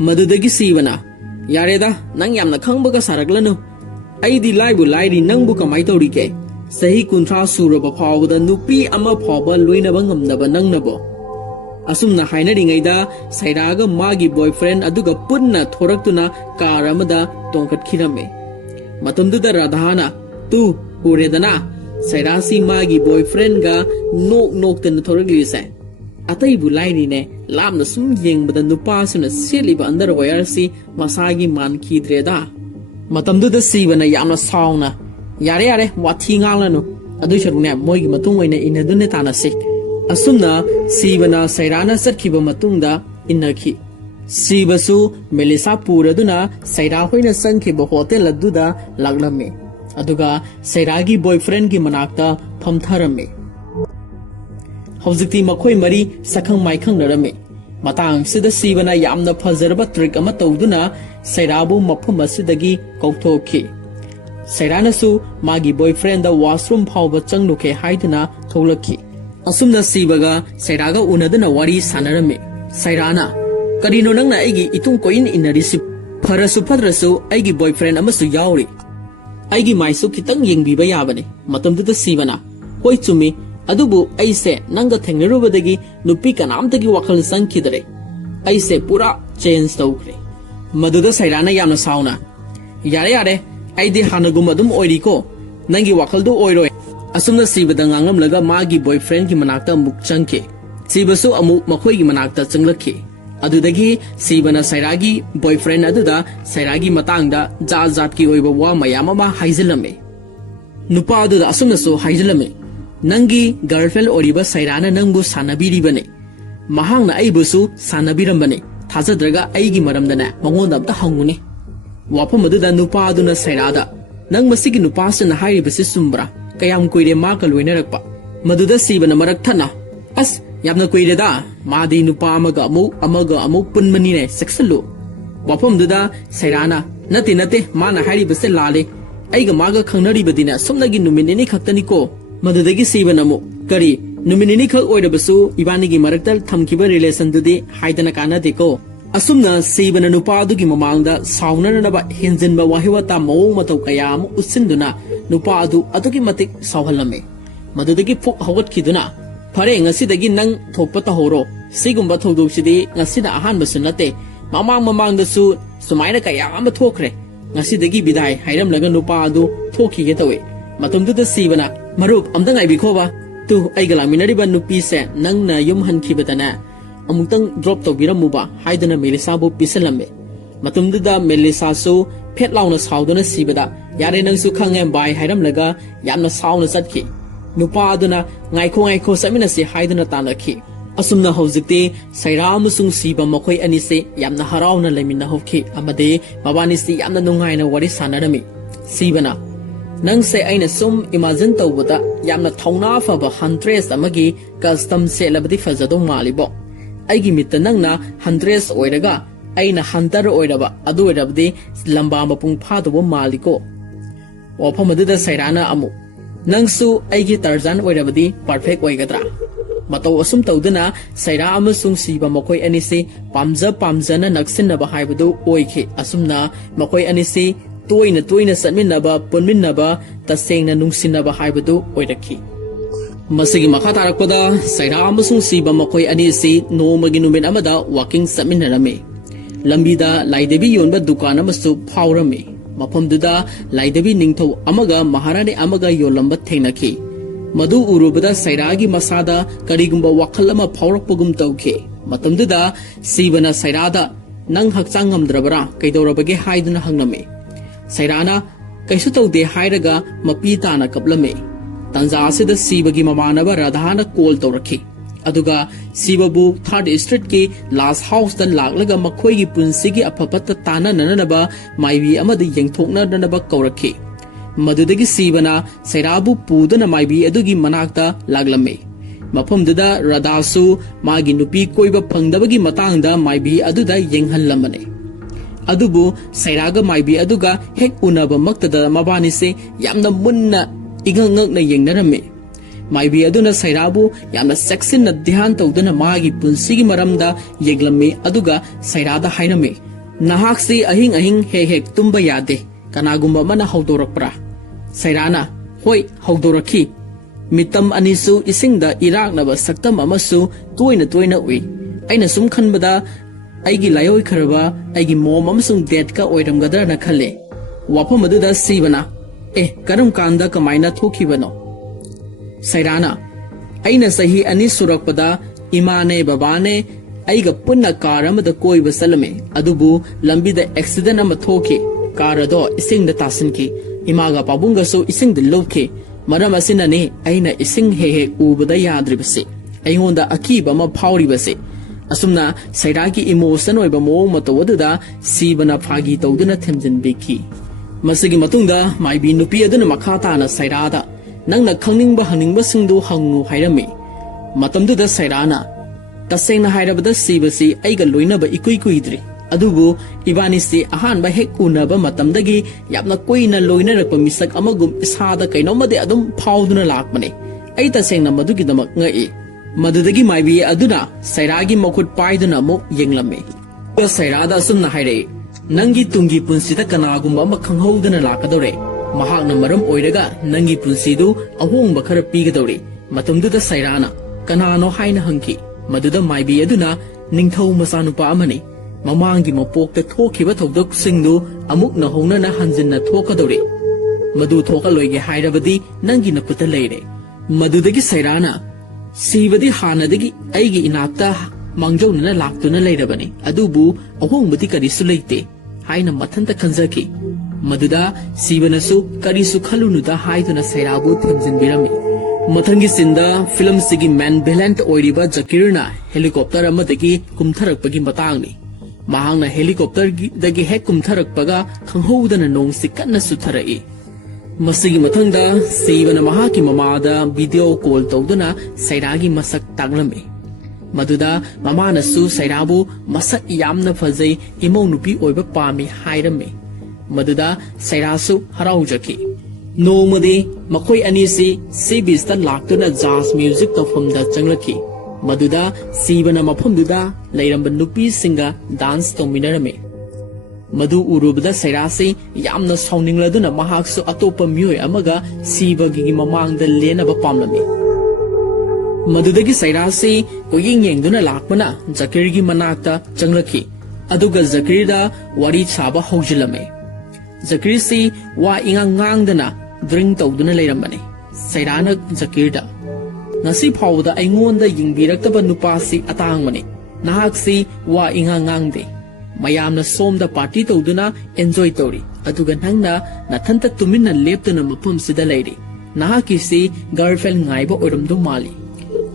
ꯃꯗꯨꯗꯒꯤ ꯁꯤꯕꯅ ꯌꯥꯔꯦꯗ ꯅꯪ ꯌꯥꯝꯅ ꯈꯪꯕꯒ ꯁꯥꯔꯛꯂꯅꯨ ꯑꯩꯗꯤ ꯂꯥꯏꯕꯨ ꯂꯥꯏꯔꯤ ꯅꯪꯕꯨ ꯀꯃꯥꯏ ꯇꯧꯔꯤꯒꯦ ꯆꯍꯤ 60 ꯁꯨꯔꯕ ꯐꯥꯎꯕꯗ ꯅꯨꯄꯤ ꯑꯃ ꯐꯥꯎꯕ ꯂꯣꯏꯅꯕ ꯉꯝꯗꯕ ꯅꯪꯅꯕꯣ ꯑꯁꯨꯝꯅ ꯍꯥꯏꯅꯔꯤꯉꯩꯗ ꯁꯩꯔꯥꯒ ꯃꯥꯒꯤ ꯕꯣꯏꯐ꯭ꯔꯦꯟ ꯑꯗꯨꯒ ꯄꯨꯟꯅ ꯊꯣꯔꯛꯇꯨꯅ ꯀꯥꯔ ꯑꯃꯗ ꯇꯣꯡꯈꯠꯈꯤꯔꯝꯃꯤ ꯃꯇꯝꯗꯨꯗ ꯔꯥꯙꯥꯅ ꯇꯨ ꯎꯔꯦꯗꯅ ꯁꯩꯔꯥꯁꯤ ꯃꯥꯒꯤ ꯕꯣꯏꯐ꯭ꯔꯦꯟꯒ ꯅꯣꯛꯇꯅ ꯊꯣꯔꯛꯂꯤꯁꯦ ꯑꯇꯩꯕꯨ ꯂꯥꯏꯔꯤꯅꯦ ꯂꯥꯞꯅ ꯁꯨꯝ ꯌꯦꯡꯕꯗ ꯅꯨꯄꯥꯁꯤꯅ ꯁꯦꯠꯂꯤꯕ ꯑꯟꯗꯔꯋꯦꯌꯔꯁꯤ ꯃꯁꯥꯒꯤ ꯃꯥꯟꯈꯤꯗ꯭ꯔꯦꯗ ꯃꯇꯝꯗꯨꯗ ꯁꯤꯕꯅ ꯌꯥꯝꯅ ꯁꯥꯎꯅ ꯌꯥꯔꯦ ꯋꯥꯊꯤ ꯉꯥꯡꯂꯅꯨ ꯑꯗꯨꯏ ꯁꯔꯨꯛꯅꯦ ꯃꯣꯏꯒꯤ ꯃꯇꯨꯡ ꯑꯣꯏꯅ ꯏꯟꯅꯗꯨꯅ ꯇꯥꯟꯅꯁꯤ ꯑꯁꯨꯝꯅ ꯁꯤꯕꯅ ꯁꯩꯔꯥꯅ ꯆꯠꯈꯤꯕ ꯃꯇꯨꯡꯗ ꯏꯟꯅꯈꯤ ꯁꯤꯕꯁꯨ ꯃꯦꯂꯤꯁꯥ ꯄꯨꯔꯗꯨꯅ ꯁꯩꯔꯥ ꯍꯣꯏꯅ ꯆꯪꯈꯤꯕ ꯍꯣꯇꯦꯜ ꯑꯗꯨꯗ ꯂꯥꯛꯂꯝꯃꯤ ꯑꯗꯨꯒ ꯁꯩꯔꯥꯒꯤ ꯕꯣꯏꯐ꯭ꯔꯦꯟꯒꯤ ꯃꯅꯥꯛꯇ ꯐꯝꯊꯔꯝꯃꯤ ꯍꯧꯖꯤꯛꯇꯤ ꯃꯈꯣꯏ ꯃꯔꯤ ꯁꯛꯈꯪ ꯃꯥꯏꯈꯪꯅꯔꯝꯃꯤ ꯃꯇꯥꯡꯁꯤꯗ ꯁꯤꯕꯅ ꯌꯥꯝꯅ ꯐꯖꯔꯕ ꯇ꯭ꯔꯤꯛ ꯑꯃ ꯇꯧꯗꯨꯅ ꯁꯩꯔꯥꯕꯨ ꯃꯐꯝ ꯑꯁꯤꯗꯒꯤ ꯀꯧꯊꯣꯛꯈꯤ ꯁꯩꯔꯥꯅꯁꯨ ꯃꯥꯒꯤ ꯕꯣꯏꯐ꯭ꯔꯦꯟꯗ ꯋꯥꯁꯔꯨꯝ ꯐꯥꯎꯕ ꯆꯪꯂꯨꯈꯦ ꯍꯥꯏꯗꯨꯅ ꯊꯣꯛꯂꯛꯈꯤ ꯑꯁꯨꯝꯅ ꯁꯤꯕꯒ ꯁꯩꯔꯥꯒ ꯎꯅꯗꯨꯅ ꯋꯥꯔꯤ ꯁꯥꯟꯅꯔꯝꯃꯤ ꯁꯩꯔꯥꯅ ꯀꯔꯤꯅꯣ ꯅꯪꯅ ꯑꯩꯒꯤ ꯏꯇꯨꯡ ꯀꯣꯏꯅ ꯏꯟꯅꯔꯤꯁꯤ ꯐꯔꯁꯨ ꯐꯠꯇ꯭ꯔꯁꯨ ꯑꯩꯒꯤ ꯕꯣꯏꯐ꯭ꯔꯦꯟ ꯑꯃꯁꯨ ꯌꯥꯎꯔꯤ ꯑꯩꯒꯤ ꯃꯥꯏꯁꯨ ꯈꯤꯇꯪ ꯌꯦꯡꯕꯤꯕ ꯌꯥꯕꯅꯤ ꯃꯇꯝꯗꯨꯗ ꯁꯤꯕꯅ ꯍꯣꯏ ꯆꯨꯝꯃꯤ ꯑꯗꯨꯕꯨ ꯑꯩꯁꯦ ꯅꯪꯒ ꯊꯦꯡꯅꯔꯨꯕꯗꯒꯤ ꯅꯨꯄꯤ ꯀꯅꯥꯝꯇꯒꯤ ꯋꯥꯈꯜ ꯆꯪꯈꯤꯗ꯭ꯔꯦ ꯑꯩꯁꯦ ꯄꯨꯔꯥ ꯆꯦꯟꯖ ꯇꯧꯈ꯭ꯔꯦ ꯃꯗꯨꯗ ꯁꯩꯔꯥꯅ ꯌꯥꯝꯅ ꯁꯥꯎꯅ ꯌꯥꯔꯦ ꯑꯩꯗꯤ ꯍꯥꯟꯅꯒꯨꯝ ꯑꯗꯨꯝ ꯑꯣꯏꯔꯤꯀꯣ ꯅꯪꯒꯤ ꯋꯥꯈꯜꯗꯨ ꯑꯣꯏꯔꯣꯏ ꯑꯁꯨꯝꯅ ꯁꯤꯕꯗ ꯉꯥꯡꯂꯝꯂꯒ ꯃꯥꯒꯤ ꯕꯣꯏꯐ꯭ꯔꯦꯟꯒꯤ ꯃꯅꯥꯛꯇ ꯑꯃꯨꯛ ꯆꯪꯈꯤ ꯁꯤꯕꯁꯨ ꯑꯃꯨꯛ ꯃꯈꯣꯏꯒꯤ ꯃꯅꯥꯛꯇ ꯆꯪꯂꯛꯈꯤ ꯑꯗꯨꯗꯒꯤ ꯁꯤꯕꯅ ꯁꯩꯔꯥꯒꯤ ꯕꯣꯏꯐ꯭ꯔꯦꯟ ꯑꯗꯨꯗ ꯁꯩꯔꯥꯒꯤ ꯃꯇꯥꯡꯗ ꯖꯥꯠꯀꯤ ꯑꯣꯏꯕ ꯋꯥ ꯃꯌꯥꯝ ꯑꯃ ꯍꯥꯏꯖꯤꯜꯂꯝꯃꯤ ꯅꯨꯄꯥ ꯑꯗꯨꯗ ꯑꯁꯨꯝꯅꯁꯨ ꯍꯥꯏꯖꯤꯜꯂꯝꯃꯤ ꯅꯪꯒꯤ ꯒꯔꯜꯐ꯭ꯔꯦꯟ ꯑꯣꯏꯔꯤꯕ ꯁꯩꯔꯥꯅ ꯅꯪꯕꯨ ꯁꯥꯟꯅꯕꯤꯔꯤꯕꯅꯤ ꯃꯍꯥꯛꯅ ꯑꯩꯕꯨꯁꯨ ꯁꯥꯟꯅꯕꯤꯔꯝꯕꯅꯤ ꯊꯥꯖꯗ꯭ꯔꯒ ꯑꯩꯒꯤ ꯃꯔꯝꯗꯅꯦ ꯃꯉꯣꯟꯗ ꯑꯝꯇ ꯍꯪꯉꯨꯅꯤ ꯋꯥꯐꯝ ꯑꯗꯨꯗ ꯅꯨꯄꯥ ꯑꯗꯨꯅ ꯁꯩꯔꯥꯗ ꯅꯪ ꯃꯁꯤꯒꯤ ꯅꯨꯄꯥꯁꯤꯅ ꯍꯥꯏꯔꯤꯕꯁꯤ ꯆꯨꯝꯕ꯭ꯔꯥ ꯀꯌꯥꯝ ꯀꯨꯏꯔꯦ ꯃꯥꯒ ꯂꯣꯏꯅꯔꯛꯄ ꯃꯗꯨꯗ ꯁꯤꯕꯅ ꯃꯔꯛ ꯊꯠꯅ ꯑꯁ ꯌꯥꯝꯅ ꯀꯨꯏꯔꯦꯗ ꯃꯥꯗꯤ ꯅꯨꯄꯥ ꯑꯃꯒ ꯑꯃꯨꯛ ꯄꯨꯟꯕꯅꯤꯅꯦ ꯆꯦꯛꯁꯤꯜꯂꯨ ꯋꯥꯐꯝꯗꯨꯗ ꯁꯩꯔꯥꯅ ꯅꯠꯇꯦ ꯃꯥꯅ ꯍꯥꯏꯔꯤꯕꯁꯦ ꯂꯥꯜꯂꯤ ꯑꯩꯒ ꯃꯥꯒ ꯈꯪꯅꯔꯤꯕꯗꯤꯅꯦ ꯁꯨꯝꯅꯒꯤ ꯅꯨꯃꯤꯠ ꯅꯤꯅꯤ ꯈꯛꯇꯅꯤꯀꯣ ꯃꯗꯨꯗꯒꯤ ꯁꯤꯕꯅ ꯑꯃꯨꯛ ꯀꯔꯤ नुमित निनी खक ओइरबसु इबानीगी मरक्ता थमखिबा रिलेशनदुदि हाइदना कानादेको असुमना सेबना नुपादुगी ममांगदा सावनरनबा हेंजनबा वाहिवता मओ मतौ कया अमु उसिन्दुना नुपादु अदुगी मतिक सावहलमे मदुदगी फुक हवतखिदुना फरे ngasiदगी नंग थोपता होरो सिगुम्बा थौदोक्सिदि ngasiदा अहानबसु नते ꯃꯃꯥꯡꯗꯁꯨ ꯁꯨꯃꯥꯏꯅ ꯀꯌꯥ ꯑꯃ ꯊꯣꯛꯈ꯭ꯔꯦ ꯉꯁꯤꯗꯒꯤ ꯕꯤꯗꯥꯏ ꯍꯥꯏꯔꯝꯂꯒ ꯅꯨꯄꯥ ꯑꯗꯨ ꯊꯣꯛꯈꯤꯒꯦ ꯇꯧꯏ ꯃꯇꯝꯗꯨꯗ ꯁꯤꯕꯅ ꯃꯔꯨꯞ ꯑꯝꯇ ꯉꯥꯏꯕꯤꯈꯣꯕ ꯇꯨ ꯑꯩꯒ ꯂꯥꯛꯃꯤꯟꯅꯔꯤꯕ ꯅꯨꯄꯤꯁꯦ ꯅꯪꯅ ꯌꯨꯝ ꯍꯟꯈꯤꯕꯗꯅꯦ ꯑꯃꯨꯛꯇꯪ ꯗ꯭ꯔꯣꯞ ꯇꯧꯕꯤꯔꯝꯃꯨꯕ ꯍꯥꯏꯗꯨꯅ ꯃꯦꯂꯤꯁꯥꯕꯨ ꯄꯤꯁꯜꯂꯝꯃꯦ ꯃꯇꯝꯗꯨꯗ ꯃꯦꯂꯤꯁꯥꯁꯨ ꯐꯦꯠ ꯂꯥꯎꯅ ꯁꯥꯎꯗꯨꯅ ꯁꯤꯕꯗ ꯌꯥꯔꯦ ꯅꯪꯁꯨ ꯈꯪꯉꯦ ꯕꯥꯏ ꯍꯥꯏꯔꯝꯂꯒ ꯌꯥꯝꯅ ꯁꯥꯎꯅ ꯆꯠꯈꯤ ꯅꯨꯄꯥ ꯑꯗꯨꯅ ꯉꯥꯏꯈꯣ ꯆꯠꯃꯤꯟꯅꯁꯤ ꯍꯥꯏꯗꯨꯅ ꯇꯥꯟꯅꯈꯤ ꯑꯁꯨꯝꯅ ꯍꯧꯖꯤꯛꯇꯤ ꯁꯩꯔꯥ ꯑꯃꯁꯨꯡ ꯁꯤꯕ ꯃꯈꯣꯏ ꯑꯅꯤꯁꯦ ꯌꯥꯝꯅ ꯍꯔꯥꯎꯅ ꯂꯩꯃꯤꯟꯅꯍꯧꯈꯤ ꯑꯃꯗꯤ ꯃꯕꯥꯅꯤꯁꯤ ꯌꯥꯝꯅ ꯅꯨꯡꯉꯥꯏꯅ ꯋꯥꯔꯤ ꯁꯥꯟꯅꯔꯝꯃꯤ ꯁꯤꯕꯅ ꯅꯪꯁꯦ ꯑꯩꯅ ꯁꯨꯝ ꯏꯃꯥꯖꯤꯟ ꯇꯧꯕꯗ ꯌꯥꯝꯅ ꯊꯧꯅꯥ ꯐꯕ ꯍꯟꯇ꯭ꯔꯦꯁ ꯑꯃꯒꯤ ꯀꯁꯇꯝ ꯁꯦꯠꯂꯕꯗꯤ ꯐꯖꯗꯧ ꯃꯥꯜꯂꯤꯕꯣ ꯑꯩꯒꯤ ꯃꯤꯠꯇ ꯅꯪꯅ ꯍꯟꯇ꯭ꯔꯦꯁ ꯑꯣꯏꯔꯒ ꯑꯩꯅ ꯍꯟꯇꯔ ꯑꯣꯏꯔꯕ ꯑꯗꯨ ꯑꯣꯏꯔꯕꯗꯤ ꯂꯝꯕꯥ ꯃꯄꯨꯡ ꯐꯥꯗꯧꯕ ꯃꯥꯜꯂꯤꯀꯣ ꯋꯥꯐꯝ ꯑꯗꯨꯗ ꯁꯩꯔꯥꯅ ꯑꯃꯨꯛ ꯅꯪꯁꯨ ꯑꯩꯒꯤ ꯇꯔꯖꯥꯟ ꯑꯣꯏꯔꯕꯗꯤ ꯄꯔꯐꯦꯛ ꯑꯣꯏꯒꯗ꯭ꯔꯥ ꯃꯇꯧ ꯑꯁꯨꯝ ꯇꯧꯗꯨꯅ ꯁꯩꯔꯥ ꯑꯃꯁꯨꯡ ꯁꯤꯕ ꯃꯈꯣꯏ ꯑꯅꯤꯁꯤ ꯄꯥꯝꯖꯅ ꯅꯛꯁꯤꯟꯅꯕ ꯍꯥꯏꯕꯗꯨ ꯑꯣꯏꯈꯤ ꯑꯁꯨꯝꯅ ꯃꯈꯣꯏ ꯑꯅꯤꯁꯤ ꯇꯣꯏꯅ ꯆꯠꯃꯤꯟꯅꯕ ꯄꯨꯟꯃꯤꯟꯅꯕ ꯇꯁꯦꯡꯅ ꯅꯨꯡꯁꯤꯟꯅꯕ ꯍꯥꯏꯕꯗꯨ ꯑꯣꯏꯔꯛꯈꯤ ꯃꯁꯤꯒꯤ ꯃꯈꯥ ꯇꯥꯔꯛꯄꯗ ꯁꯩꯔꯥ ꯑꯃꯁꯨꯡ ꯁꯤꯕ ꯃꯈꯣꯏ ꯑꯅꯤꯁꯤ ꯅꯣꯡꯃꯒꯤ ꯅꯨꯃꯤꯠ ꯑꯃꯗ ꯋꯥꯀꯤꯡ ꯆꯠꯃꯤꯟꯅꯔꯝꯃꯤ ꯂꯝꯕꯤꯗ ꯂꯥꯏꯗꯕꯤ ꯌꯣꯟꯕ ꯗꯨꯀꯥꯟ ꯑꯃꯁꯨ ꯐꯥꯎꯔꯝꯃꯤ ꯃꯐꯝꯗꯨꯗ ꯂꯥꯏꯗꯕꯤ ꯅꯤꯡꯊꯧ ꯑꯃꯒ ꯃꯍꯥꯔꯥꯅꯤ ꯑꯃꯒ ꯌꯣꯜꯂꯝꯕ ꯊꯦꯡꯅꯈꯤ ꯃꯗꯨ ꯎꯔꯨꯕꯗ ꯁꯩꯔꯥꯒꯤ ꯃꯁꯥꯗ ꯀꯔꯤꯒꯨꯝꯕ ꯋꯥꯈꯜ ꯑꯃ ꯐꯥꯎꯔꯛꯄꯒꯨꯝ ꯇꯧꯈꯤ ꯃꯇꯝꯗꯨꯗ ꯁꯤꯕꯅ ꯁꯩꯔꯥꯗ ꯅꯪ ꯍꯛꯆꯥꯡ ꯉꯝꯗ꯭ꯔꯕꯔꯥ ꯀꯩꯗꯧꯔꯕꯒꯦ ꯍꯥꯏꯗꯨꯅ ꯍꯪꯂꯝꯃꯤ ꯁꯩꯔꯥꯅ ꯀꯩꯁꯨ ꯇꯧꯗꯦ ꯍꯥꯏꯔꯒ ꯃꯄꯤ ꯇꯥꯅ ꯀꯞꯂꯝꯃꯤ ꯇꯟꯖꯥ ꯑꯁꯤꯗ ꯁꯤꯕꯒꯤ ꯃꯃꯥꯟꯅꯕ ꯔꯥꯙꯥꯅ ꯀꯣꯜ ꯇꯧꯔꯛꯈꯤ ꯑꯗꯨꯒ ꯁꯤꯕꯕꯨ ꯊꯥꯔꯗ ꯁ꯭ꯇ꯭ꯔꯤꯠꯀꯤ ꯂꯥꯁ ꯍꯥꯎꯁꯇ ꯂꯥꯛꯂꯒ ꯃꯈꯣꯏꯒꯤ ꯄꯨꯟꯁꯤꯒꯤ ꯑꯐ-ꯐꯠꯇ ꯇꯥꯟꯅꯅꯅꯕ ꯃꯥꯏꯕꯤ ꯑꯃꯗ ꯌꯦꯡꯊꯣꯛꯅꯅꯕ ꯀꯧꯔꯛꯈꯤ ꯃꯗꯨꯗꯒꯤ ꯁꯤꯕꯅ ꯁꯩꯔꯥꯕꯨ ꯄꯨꯗꯨꯅ ꯃꯥꯏꯕꯤ ꯑꯗꯨꯒꯤ ꯃꯅꯥꯛꯇ ꯂꯥꯛꯂꯝꯃꯤ ꯃꯐꯝꯗꯨꯗ ꯔꯥꯙꯥꯁꯨ ꯃꯥꯒꯤ ꯅꯨꯄꯤ ꯀꯣꯏꯕ ꯐꯪꯗꯕꯒꯤ ꯃꯇꯥꯡꯗ ꯃꯥꯏꯕꯤ ꯑꯗꯨꯗ ꯌꯦꯡꯍꯜꯂꯝꯕꯅꯤ ꯑꯗꯨꯕꯨ ꯁꯩꯔꯥꯒ ꯃꯥꯏꯕꯤ ꯑꯗꯨꯒ ꯍꯦꯛ ꯎꯅꯕꯃꯛꯇꯗ ꯃꯕꯥꯅꯤꯁꯦ ꯌꯥꯝꯅ ꯃꯨꯟꯅ ꯏꯉꯛ-ꯉꯛꯅ ꯌꯦꯡꯅꯔꯝꯃꯤ ꯃꯥꯏꯕꯤ ꯑꯗꯨꯅ ꯁꯩꯔꯥꯕꯨ ꯌꯥꯝꯅ ꯆꯦꯛꯁꯤꯟꯅ ꯙ꯭ꯌꯥꯟ ꯇꯧꯗꯨꯅ ꯃꯥꯒꯤ ꯄꯨꯟꯁꯤꯒꯤ ꯃꯔꯝꯗ ꯌꯦꯡꯂꯝꯃꯤ ꯑꯗꯨꯒ ꯁꯩꯔꯥꯗ ꯍꯥꯏꯔꯝꯃꯤ ꯅꯍꯥꯛꯁꯤ ꯑꯍꯤꯡ ꯍꯦꯛ ꯇꯨꯝꯕ ꯌꯥꯗꯦ ꯀꯅꯥꯒꯨꯝꯕ ꯑꯃꯅ ꯍꯧꯗꯣꯔꯛꯄ꯭ꯔꯥ ꯁꯩꯔꯥꯅ ꯍꯣꯏ ꯍꯧꯗꯣꯔꯛꯈꯤ ꯃꯤꯇꯝ ꯑꯅꯤꯁꯨ ꯏꯁꯤꯡꯗ ꯏꯔꯥꯛꯅꯕ ꯁꯛꯇꯝ ꯑꯃꯁꯨ ꯇꯣꯏꯅ ꯎꯏ ꯑꯩꯅ ꯁꯨꯝ ꯈꯟꯕꯗ ꯑꯩꯒꯤ ꯂꯥꯏꯑꯣꯏꯈ꯭ꯔꯕ ꯑꯩꯒꯤ ꯃꯣꯝ ꯑꯃꯁꯨꯡ ꯗꯦꯠꯀ ꯑꯣꯏꯔꯝꯒꯗ꯭ꯔꯅ ꯈꯜꯂꯦ ꯋꯥꯐꯝ ꯑꯗꯨꯗ ꯁꯤꯕꯅ ꯀꯔꯝ ꯀꯥꯟꯗ ꯀꯃꯥꯏꯅ ꯊꯣꯛꯈꯤꯕꯅꯣ ꯁꯩꯔꯥꯅ ꯑꯩꯅ ꯆꯍꯤ 2 ꯁꯨꯔꯛꯄꯗ ꯏꯃꯥꯅꯦ ꯕꯕꯥꯅꯦ ꯑꯩꯒ ꯄꯨꯟꯅ ꯀꯥꯔ ꯑꯃꯗ ꯀꯣꯏꯕ ꯆꯠꯂꯝꯃꯤ ꯑꯗꯨꯕꯨ ꯂꯝꯕꯤꯗ ꯑꯦꯛꯁꯤꯗꯦꯟ ꯑꯃ ꯊꯣꯛꯈꯤ ꯀꯥꯔ ꯑꯗꯣ ꯏꯁꯤꯡꯗ ꯇꯥꯁꯤꯟꯈꯤ ꯏꯃꯥꯒ ꯄꯥꯕꯨꯡꯒꯁꯨ ꯏꯁꯤꯡꯗ ꯂꯨꯞꯈꯤ ꯃꯔꯝ ꯑꯁꯤꯅꯅꯤ ꯑꯩꯅ ꯏꯁꯤꯡ ꯍꯦꯛ ꯎꯕꯗ ꯌꯥꯗ꯭ꯔꯤꯕꯁꯤ ꯑꯩꯉꯣꯟꯗ ꯑꯀꯤꯕ ꯑꯃ ꯐꯥꯎꯔꯤꯕꯁꯤ ꯑꯁꯨꯝꯅ ꯁꯩꯔꯥꯒꯤ ꯏꯃꯣꯁꯟ ꯑꯣꯏꯕ ꯃꯑꯣꯡ ꯃꯇꯧ ꯑꯗꯨꯗ ꯁꯤꯕꯅ ꯐꯥꯒꯤ ꯇꯧꯗꯨꯅ ꯊꯦꯝꯖꯤꯟꯕꯤꯈꯤ ꯃꯁꯤꯒꯤ ꯃꯇꯨꯡꯗ ꯃꯥꯏꯕꯤ ꯅꯨꯄꯤ ꯑꯗꯨꯅ ꯃꯈꯥ ꯇꯥꯅ ꯁꯩꯔꯥꯗ ꯅꯪꯅ ꯈꯪꯅꯤꯡꯕ ꯍꯪꯅꯤꯡꯕꯁꯤꯡꯗꯨ ꯍꯪꯉꯨ ꯍꯥꯏꯔꯝꯃꯤ ꯃꯇꯝꯗꯨꯗ ꯁꯩꯔꯥꯅ ꯇꯁꯦꯡꯅ ꯍꯥꯏꯔꯕꯗ ꯁꯤꯕꯁꯤ ꯑꯩꯒ ꯂꯣꯏꯅꯕ ꯏꯀꯨꯏ ꯀꯨꯏꯗ꯭ꯔꯤ ꯑꯗꯨꯕꯨ ꯏꯕꯥꯅꯤꯁꯤ ꯑꯍꯥꯟꯕ ꯍꯦꯛ ꯎꯅꯕ ꯃꯇꯝꯗꯒꯤ ꯌꯥꯝꯅ ꯀꯨꯏꯅ ꯂꯣꯏꯅꯔꯛꯄ ꯃꯤꯁꯛ ꯑꯃꯒꯨꯝ ꯏꯁꯥꯗ ꯀꯩꯅꯣꯝꯃꯗꯤ ꯑꯗꯨꯝ ꯐꯥꯎꯗꯨꯅ ꯂꯥꯛꯄꯅꯤ ꯑꯩ ꯇꯁꯦꯡꯅ ꯃꯗꯨꯒꯤꯗꯃꯛ ꯉꯛꯏ ꯃꯗꯨꯗꯒꯤ ꯃꯥꯏꯕꯤ ꯑꯗꯨꯅ ꯁꯩꯔꯥꯒꯤ ꯃꯈꯨꯠ ꯄꯥꯏꯗꯨꯅ ꯑꯃꯨꯛ ꯌꯦꯡꯂꯝꯃꯤ ꯁꯩꯔꯥꯗ ꯑꯁꯨꯝꯅ ꯍꯥꯏꯔꯛꯏ ꯅꯪꯒꯤ ꯇꯨꯡꯒꯤ ꯄꯨꯟꯁꯤꯗ ꯀꯅꯥꯒꯨꯝꯕ ꯑꯃ ꯈꯪꯍꯧꯗꯅ ꯂꯥꯛꯀꯗꯧꯔꯦ ꯃꯍꯥꯛꯅ ꯃꯔꯝ ꯑꯣꯏꯔꯒ ꯅꯪꯒꯤ ꯄꯨꯟꯁꯤꯗꯨ ꯑꯍꯣꯡꯕ ꯈꯔ ꯄꯤꯒꯗꯧꯔꯤ ꯃꯇꯝꯗꯨꯗ ꯁꯩꯔꯥꯅ ꯀꯅꯥꯅꯣ ꯍꯥꯏꯅ ꯍꯪꯈꯤ ꯃꯗꯨꯗ ꯃꯥꯏꯕꯤ ꯑꯗꯨꯅ ꯅꯤꯡꯊꯧ ꯃꯆꯥꯅꯨꯄꯥ ꯑꯃꯅꯤ ꯃꯃꯥꯡꯒꯤ ꯃꯄꯣꯛꯇ ꯊꯣꯛꯈꯤꯕ ꯊꯧꯗꯣꯛꯁꯤꯡꯗꯨ ꯑꯃꯨꯛ ꯅꯧꯍꯧꯅꯅ ꯍꯟꯖꯤꯟꯅ ꯊꯣꯛꯀꯗꯧꯔꯤ ꯃꯗꯨ ꯊꯣꯛꯍꯜꯂꯣꯏꯒꯦ ꯍꯥꯏꯔꯕꯗꯤ ꯅꯪꯒꯤ ꯅꯈꯨꯠꯇ ꯂꯩꯔꯦ ꯃꯗꯨꯗꯒꯤ ꯁꯩꯔꯥꯅ ꯁꯤꯕꯗꯤ ꯍꯥꯟꯅꯗꯒꯤ ꯑꯩꯒꯤ ꯏꯅꯥꯛꯇ ꯃꯥꯡꯖꯧꯅꯅ ꯂꯥꯛꯇꯨꯅ ꯂꯩꯔꯕꯅꯤ ꯑꯗꯨꯕꯨ ꯑꯍꯣꯡꯕꯗꯤ ꯀꯔꯤꯁꯨ ꯂꯩꯇꯦ ꯍꯥꯏꯅ ꯃꯊꯟꯇ ꯈꯟꯖꯈꯤ ꯃꯗꯨꯗ ꯁꯤꯕꯅꯁꯨ ꯀꯔꯤꯁꯨ ꯈꯜꯂꯨꯅꯨꯗ ꯍꯥꯏꯗꯨꯅ ꯁꯩꯔꯥꯕꯨ ꯊꯦꯝꯖꯤꯟꯕꯤꯔꯝꯃꯤ ꯃꯊꯪꯒꯤ ꯁꯤꯟꯗ ꯐꯤꯂꯝꯁꯤꯒꯤ ꯃꯦꯟ ꯚꯤꯂꯦꯟ ꯑꯣꯏꯔꯤꯕ ꯖꯀꯤꯔꯅ ꯍꯦꯂꯤꯀꯣꯞꯇꯔ ꯑꯃꯗꯒꯤ ꯀꯨꯝꯊꯔꯛꯄꯒꯤ ꯃꯇꯥꯡꯅꯤ ꯃꯍꯥꯛꯅ ꯍꯦꯂꯤꯀꯣꯞꯇꯔꯗꯒꯤ ꯍꯦꯛ ꯀꯨꯝꯊꯔꯛꯄꯒ ꯈꯪꯍꯧꯗꯅ ꯅꯣꯡꯁꯤ ꯀꯟꯅ ꯆꯨꯊꯔꯛꯏ ꯃꯁꯤꯒꯤ ꯃꯊꯪꯗ ꯁꯤꯕꯅ ꯃꯍꯥꯛꯀꯤ ꯃꯃꯥꯗ ꯚꯤꯗꯤꯑꯣ ꯀꯣꯜ ꯇꯧꯗꯨꯅ ꯁꯩꯔꯥꯒꯤ ꯃꯁꯛ ꯇꯥꯛꯂꯝꯃꯤ ꯃꯗꯨꯗ ꯃꯃꯥꯅꯁꯨ ꯁꯩꯔꯥꯕꯨ ꯃꯁꯛ ꯌꯥꯝꯅ ꯐꯖꯩ ꯏꯃꯧ ꯅꯨꯄꯤ ꯑꯣꯏꯕ ꯄꯥꯝꯃꯤ ꯍꯥꯏꯔꯝꯃꯤ ꯃꯗꯨꯗ ꯁꯩꯔꯥꯁꯨ ꯍꯔꯥꯎꯖꯈꯤ ꯅꯣꯡꯃꯗꯤ ꯃꯈꯣꯏ ꯑꯅꯤꯁꯤ ꯁꯤ ꯕꯤꯆꯇ ꯂꯥꯛꯇꯨꯅ ꯖꯥꯖ ꯃ꯭ꯌꯨꯖꯤꯛ ꯇꯧꯐꯝꯗ ꯆꯪꯂꯛꯈꯤ ꯃꯗꯨꯗ ꯁꯤꯕꯅ ꯃꯐꯝꯗꯨꯗ ꯂꯩꯔꯝꯕ ꯅꯨꯄꯤꯁꯤꯡꯒ ꯗꯥꯟꯁ ꯇꯧꯃꯤꯟꯅꯔꯝꯃꯤ ꯃꯗꯨ ꯎꯔꯨꯕꯗ ꯁꯩꯔꯥꯁꯤ ꯌꯥꯝꯅ ꯁꯥꯎꯅꯤꯡꯂꯗꯨꯅ ꯃꯍꯥꯛꯁꯨ ꯑꯇꯣꯞꯄ ꯃꯤꯑꯣꯏ ꯑꯃꯒ ꯁꯤꯕꯒꯤ ꯃꯃꯥꯡꯗ ꯂꯦꯟꯅꯕ ꯄꯥꯝꯂꯝꯃꯤ ꯃꯗꯨꯗꯒꯤ ꯁꯩꯔꯥꯁꯤ ꯀꯣꯌꯦꯡ ꯌꯦꯡꯗꯨꯅ ꯂꯥꯛꯄꯅ ꯖꯀꯤꯔꯒꯤ ꯃꯅꯥꯛꯇ ꯆꯪꯂꯛꯈꯤ अदुगा जकीरदा वारी साबा हौजिलमे जकीर से वा इंगा ngang ड्रिंक तौदुना लेरमने सैराना जकीरदा ngasi phawda aingonda yingbirakaba nupasi atangmani nahaksi wa inga ngangde mayamna somda party tawduna enjoy tawri aduga nangna nathanta tuminna leptuna mapum sida leiri nahaki si girlfriend ngaiba oiramdu mali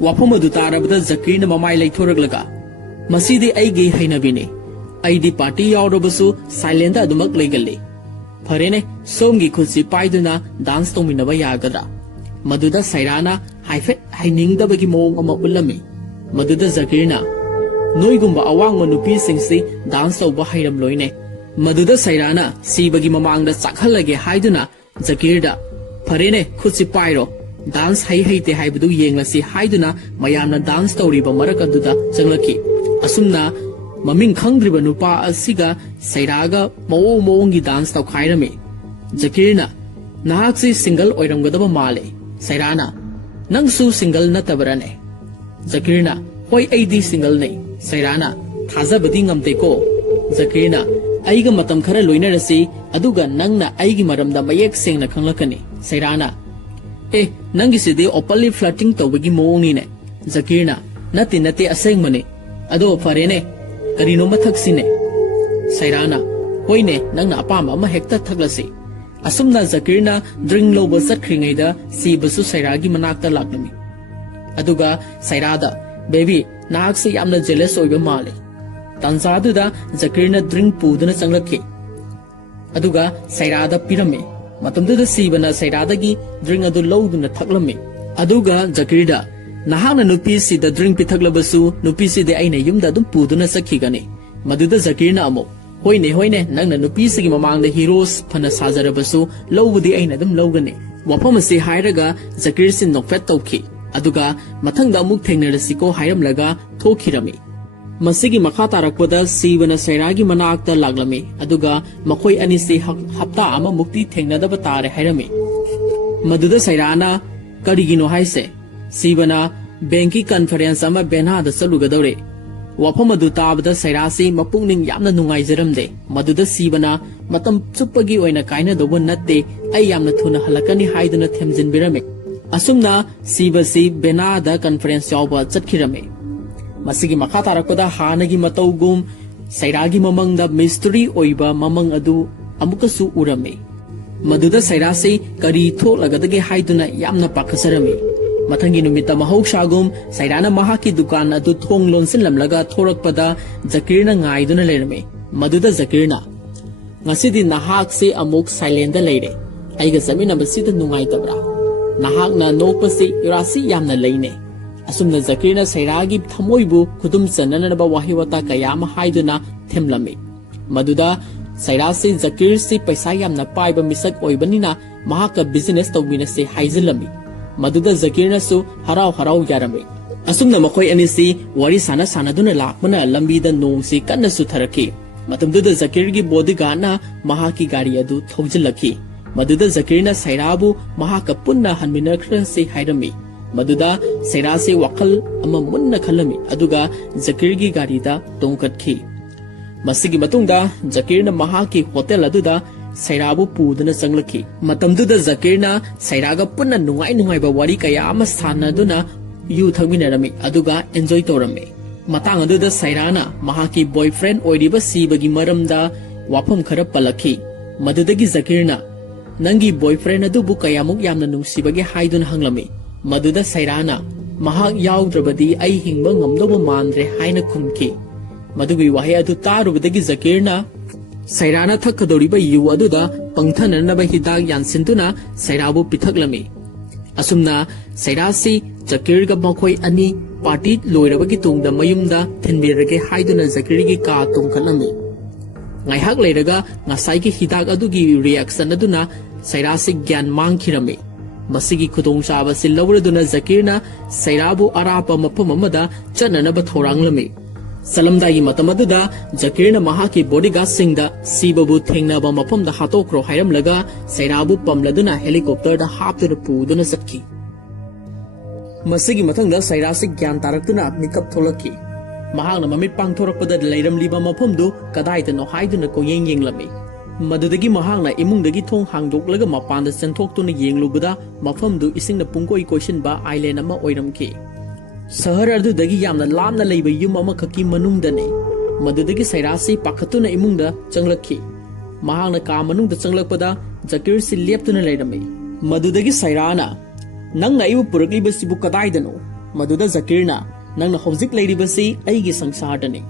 wafam adu tarabada zakirna mamai leithoraglaga masidi aigi hainabine aidi party yawrabasu silent adumak legalle farene somgi khutsi paiduna dance tawminaba yagadra मदुदा सैराना हाइफेट हाइनिंगदबगी मोंग अमा उल्लमी मदुदा जकीरना नोइगुम्बा अवांगमा नुपीसिंगसी dance तौबा हाइरमलोइने मदुदा सैराना सीबगी ममांगदा चाखलगे हाइदुना जकीरदा फरेने खुदसी pyro dance हाइते हाइबदु येंगलसी हाइदुना मयामना dance तौरिबा मरकदुदा चंगलकी असुमना ममिंग खंग्रिबा नुपा असिगा सैरागा मोंगी dance तौखाइरमे जकीरना नाहक्सी single ओइरमगदबा माले सैराना नंगसु single नतबरने जकीरना होय एदी single ने सैराना थाजबदी ngamteko जकीरना आइगा मतम खरा लोइनरसी अदुगा नंगना आइगी मरमदा मयेक सेंगना खंगलकनी सैराना ए नंगिसिदे openly flirting तौबगी Monginis ने जकीरना नति नति असेंगमने अदो फरेने करिनो मथक्सिने सैराना होयने नंगना अपामा अमा हेक्ता थगलसी असुमना जकीरना ड्रिंक लोब चटख्रिङैदा सीबसु सैरागी मनाक्ता लाक्लमी अदुगा सैरादा बेबी नाहक्से यामना जेलस ओइबा माले तंजादुदा जकीरना ड्रिंक पुदुना चंगलखि अदुगा सैरादा पिरमे मतमदुदा सीबना सैरादगी ड्रिंक अदु लौदुना थक्लमी अदुगा जकीरदा नाहाना नुपीसिदा ड्रिंक पिथक्लबसु नुपीसिदे आइना युमदा दुम पुदुना चखिगने मदुदा जकीरना अमो होइने होइने नंगना नुपीसिगी ममांगदा हीरोस फना साजरबसु लौबुदी आइना दुम लौगने वफम से हायरगा जकीर से नोकफेट तौखि अदुगा मथंगदा अमुक थेंगनरसिको हायरमलगा थोखिरमी मसिगी मखा तारकपदा सीबना सैरागी मनाक्ता लागलमी अदुगा मखोय अनि से हप्ता अमा मुक्ति थेंगनदब तारे हायरमी मदुदा सैराना करिगिनो हाइसे सीबना बैंकी कॉन्फ्रेंस अमा बेनादा चलुगदौरे वफम अदु ताबदा सैरासी मपुंगनिंग यामना नुंगाइजरमदे मदुदा सीबना मतम चुप्पगी ओइना काइनदोब नत्ते आई यामना थुना हलकनी हाइदुना थेमजिनबिरमे असुमना सीबसी बेनादा कॉन्फ्रेंस यावबा चटखिरमे मसिगी मखा तारकपदा हानगी मतौगुम सैरागी ममंगदा मिस्ट्री ओइबा ममंग अदु अमुकसु उरमे मदुदा सैरासी करी थोलगदगे हाइदुना यामना पाखसरमे मथंगी नुमिता महौशागुम सैराना महाकी दुकान अदु थोंग लोनसिनलमलगा थोरकपदा जकीरना ngaiduna lerme मदुदा जकीरना ngasidi nahak se amuk silent da leire aiga zamina basida nungai tabra nahak na nokpasi irasi yamna leine asumna zakirna sairagi thamoibu khudum chanana ba wahiwata kayama haiduna themlame maduda sairasi zakir se paisa yamna paiba misak oibanina mahaka business tawmina se haizilami मदुदा जकीरना सु हराव हराव यारमे असुमना मखोय अनिसी वारी साना सानादुना लाकमना लंबीदा नोंगसी कन्ना सुथरकी मतमदुदा जकीरगी बॉडीगार्डना महाकी गाड़ी अदु थौजिलखी मदुदा जकीरना सैराबु महाका पुन्ना हनमिनख्रसे हायरमी मदुदा सैरासे वखल अमा Munna खलमी अदुगा जकीरगी गाड़ीदा तोंकटखी मसिगी मतुंगदा जकीरना महाकी hotel अदुदा सैराबु पुदुना चंगलखी मतमदुदा जकीरना सैरागा पुन्ना नुंगाई नुंगाइबा वारी कया अमा सानदुना यू थगमिनरमी अदुगा एन्जॉय तौरमे मतांग अदुदा सैराना महाकी बॉयफ्रेंड ओइरिबा सीबगी मरमदा वाफम खरा पलखी मदुदगी जकीरना नंगी बॉयफ्रेंड अदुबु कयामुक यामना नुंसिबगे हाइदुना हंगलमी मदुदा सैराना महाक याउद्रबदी आई हिंगबा ngamdoba मानद्रे हाइना खुमखी मदुगी वाहे अदु तारुबदगी जकीरना सैराना थकदौरिबा यू अदुदा पंगथननबा हिदाक यानसिनतुना सैराबु पिथकलमी असुमना सैरासी जकीरगा मखोय अनि पार्टी लोइरबगी तुंगदा मयुमदा थिनबिरगे हाइदुना जकीरगी का तुंगखलमी ngaihak leiraga ngasai hidak adugi reaction aduna sairasi gyan mangkhirame masigi khudong chaba sil lawraduna zakirna sairabu arapa mapam amada chananaba thoranglame salamdagi matamaduda zakirna mahaki bodyguard singda sibabu thengnaba mapamda hatokro hairamlaga sairabu pamladuna helicopter da haptuna puduna satki masigi mathangda sairasi gyan taraktuna mikap tholaki ꯃꯍꯥꯛꯅ ꯃꯃꯤꯠ ꯄꯥꯡꯊꯣꯔꯛꯄꯗ ꯂꯩꯔꯝꯂꯤꯕ ꯃꯐꯝꯗꯨ ꯀꯗꯥꯏꯗꯅꯣ ꯍꯥꯏꯗꯨꯅ ꯀꯣꯌꯦꯡ ꯌꯦꯡꯂꯝꯃꯤ꯫ ꯃꯗꯨꯗꯒꯤ ꯃꯍꯥꯛꯅ ꯏꯃꯨꯡꯗꯒꯤ ꯊꯣꯡ ꯍꯥꯡꯗꯣꯛꯂꯒ ꯃꯄꯥꯟꯗ ꯆꯦꯟꯊꯣꯛꯇꯨꯅ ꯌꯦꯡꯂꯨꯕꯗ ꯃꯐꯝꯗꯨ ꯏꯁꯤꯡꯅ ꯄꯨꯡꯀꯣꯏ ꯀꯣꯏꯁꯤꯟꯕ ꯑꯥꯏꯂꯦꯟ ꯑꯃ ꯑꯣꯏꯔꯝꯈꯤ꯫ ꯁꯍꯔ ꯑꯗꯨꯗꯒꯤ ꯌꯥꯝꯅ ꯂꯥꯞꯅ ꯂꯩꯕ ꯌꯨꯝ ꯑꯃꯈꯛꯀꯤ ꯃꯅꯨꯡꯗꯅꯤ꯫ ꯃꯗꯨꯗꯒꯤ ꯁꯩꯔꯥꯁꯤ ꯄꯥꯈꯠꯇꯨꯅ ꯏꯃꯨꯡꯗ ꯆꯪꯂꯛꯈꯤ꯫ ꯃꯍꯥꯛꯅ ꯀꯥ ꯃꯅꯨꯡꯗ ꯆꯪꯂꯛꯄꯗ ꯖꯀꯤꯔꯁꯤ ꯂꯦꯞꯇꯨꯅ ꯂꯩꯔꯝꯃꯤ꯫ ꯃꯗꯨꯗꯒꯤ ꯁꯩꯔꯥꯅ "ꯅꯪꯅ ꯑꯩꯕꯨ ꯄꯨꯔꯛꯂꯤꯕꯁꯤꯕꯨ ꯀꯗꯥꯏꯗꯅꯣ?" ꯃꯗꯨꯗ ꯖꯀꯤꯔꯅ "ꯅꯪꯅ ꯍꯧꯖꯤꯛ ꯂꯩꯔꯤꯕꯁꯤ ꯑꯩꯒꯤ ꯁꯪꯁꯥꯔꯗꯅꯤ."